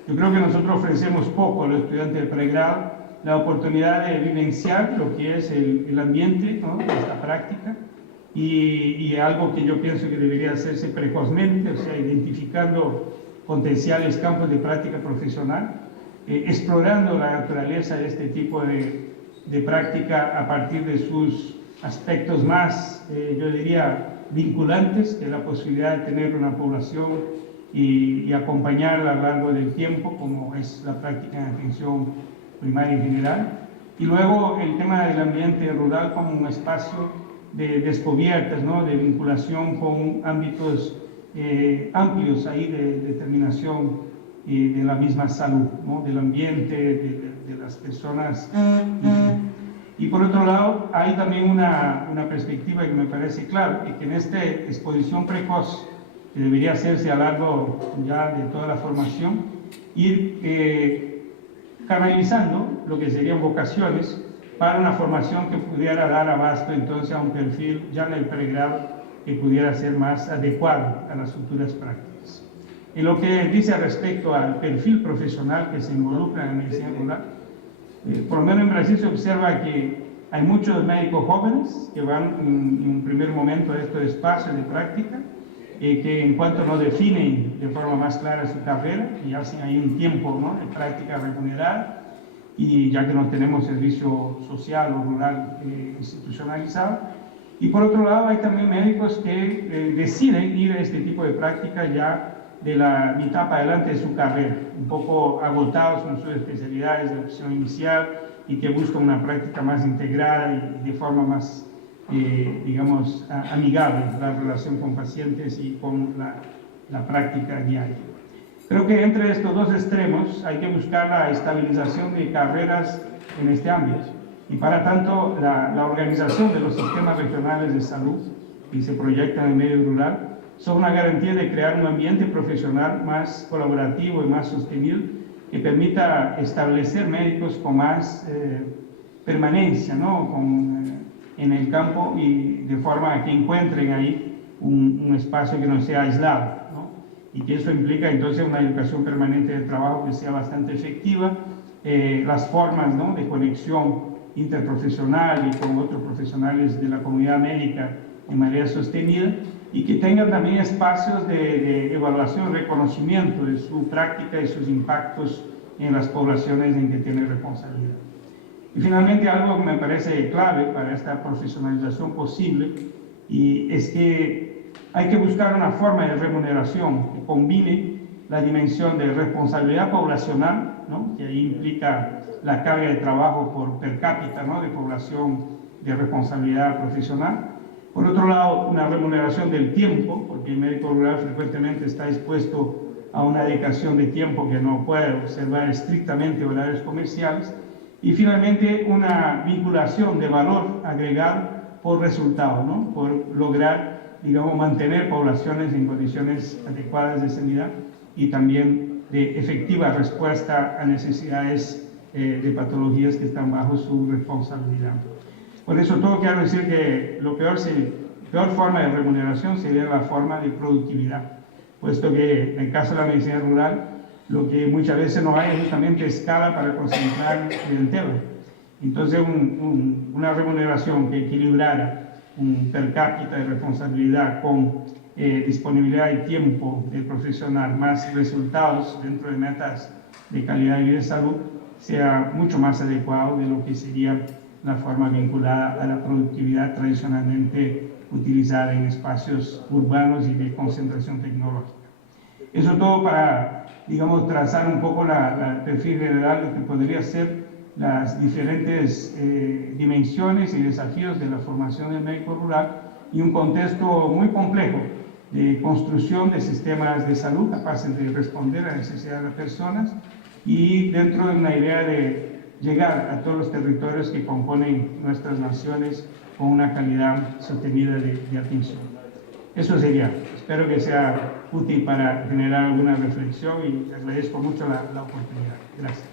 Yo creo que nosotros ofrecemos poco a los estudiantes de pregrado la oportunidad de vivenciar lo que es el ambiente, ¿no?, de esta práctica, y algo que yo pienso que debería hacerse precozmente, o sea, identificando potenciales campos de práctica profesional, explorando la naturaleza de este tipo de práctica a partir de sus aspectos más, yo diría, vinculantes, que es la posibilidad de tener una población y acompañarla a lo largo del tiempo, como es la práctica en atención primaria en general. Y luego el tema del ambiente rural como un espacio de descubiertas, ¿no? De vinculación con ámbitos amplios ahí de determinación de la misma salud, ¿no? Del ambiente, de las personas. Y por otro lado, hay también una perspectiva que me parece clara, que en esta exposición precoz, que debería hacerse a lo largo ya de toda la formación, ir canalizando lo que serían vocaciones para una formación que pudiera dar abasto entonces a un perfil ya en el pregrado que pudiera ser más adecuado a las futuras prácticas. En lo que dice respecto al perfil profesional que se involucra en la medicina rural, por lo menos en Brasil se observa que hay muchos médicos jóvenes que van en un primer momento a estos espacios de práctica, que en cuanto no definen de forma más clara su carrera y hacen ahí un tiempo, ¿no? De práctica remunerada, y ya que no tenemos servicio social o rural institucionalizado. Y por otro lado hay también médicos que deciden ir a este tipo de práctica ya de la mitad para adelante de su carrera, un poco agotados con sus especialidades de opción inicial y que buscan una práctica más integrada y de forma más, digamos, amigable la relación con pacientes y con la práctica diaria. Creo que entre estos dos extremos hay que buscar la estabilización de carreras en este ámbito y para tanto la organización de los sistemas regionales de salud que se proyectan en el medio rural son una garantía de crear un ambiente profesional más colaborativo y más sostenible que permita establecer médicos con más permanencia, ¿no? En el campo y de forma que encuentren ahí un espacio que no sea aislado, ¿no? Y que eso implica entonces una educación permanente del trabajo que sea bastante efectiva, las formas, ¿no? De conexión interprofesional y con otros profesionales de la comunidad médica de manera sostenida, y que tengan también espacios de evaluación, reconocimiento de su práctica y sus impactos en las poblaciones en que tiene responsabilidad. Y finalmente algo que me parece clave para esta profesionalización posible y es que hay que buscar una forma de remuneración que combine la dimensión de responsabilidad poblacional, ¿no? Que ahí implica la carga de trabajo por per cápita, ¿no? De población de responsabilidad profesional. Por otro lado, una remuneración del tiempo, porque el médico rural frecuentemente está expuesto a una dedicación de tiempo que no puede observar estrictamente horarios comerciales. Y finalmente, una vinculación de valor agregado por resultado, ¿no? Por lograr, digamos, mantener poblaciones en condiciones adecuadas de sanidad y también de efectiva respuesta a necesidades de patologías que están bajo su responsabilidad. Por eso todo quiero decir que la peor forma de remuneración sería la forma de productividad, puesto que en el caso de la medicina rural lo que muchas veces no hay es justamente escala para concentrar clientela. Entonces una remuneración que equilibrara un per cápita de responsabilidad con disponibilidad de tiempo del profesional más resultados dentro de metas de calidad de vida y salud sea mucho más adecuado de lo que sería la forma vinculada a la productividad tradicionalmente utilizada en espacios urbanos y de concentración tecnológica. Eso todo para, digamos, trazar un poco el perfil general de lo que podría ser las diferentes dimensiones y desafíos de la formación del médico rural y un contexto muy complejo de construcción de sistemas de salud capaces de responder a la necesidad de las personas y dentro de una idea de llegar a todos los territorios que componen nuestras naciones con una calidad sostenida de atención. Eso sería. Espero que sea útil para generar alguna reflexión y agradezco mucho la oportunidad. Gracias.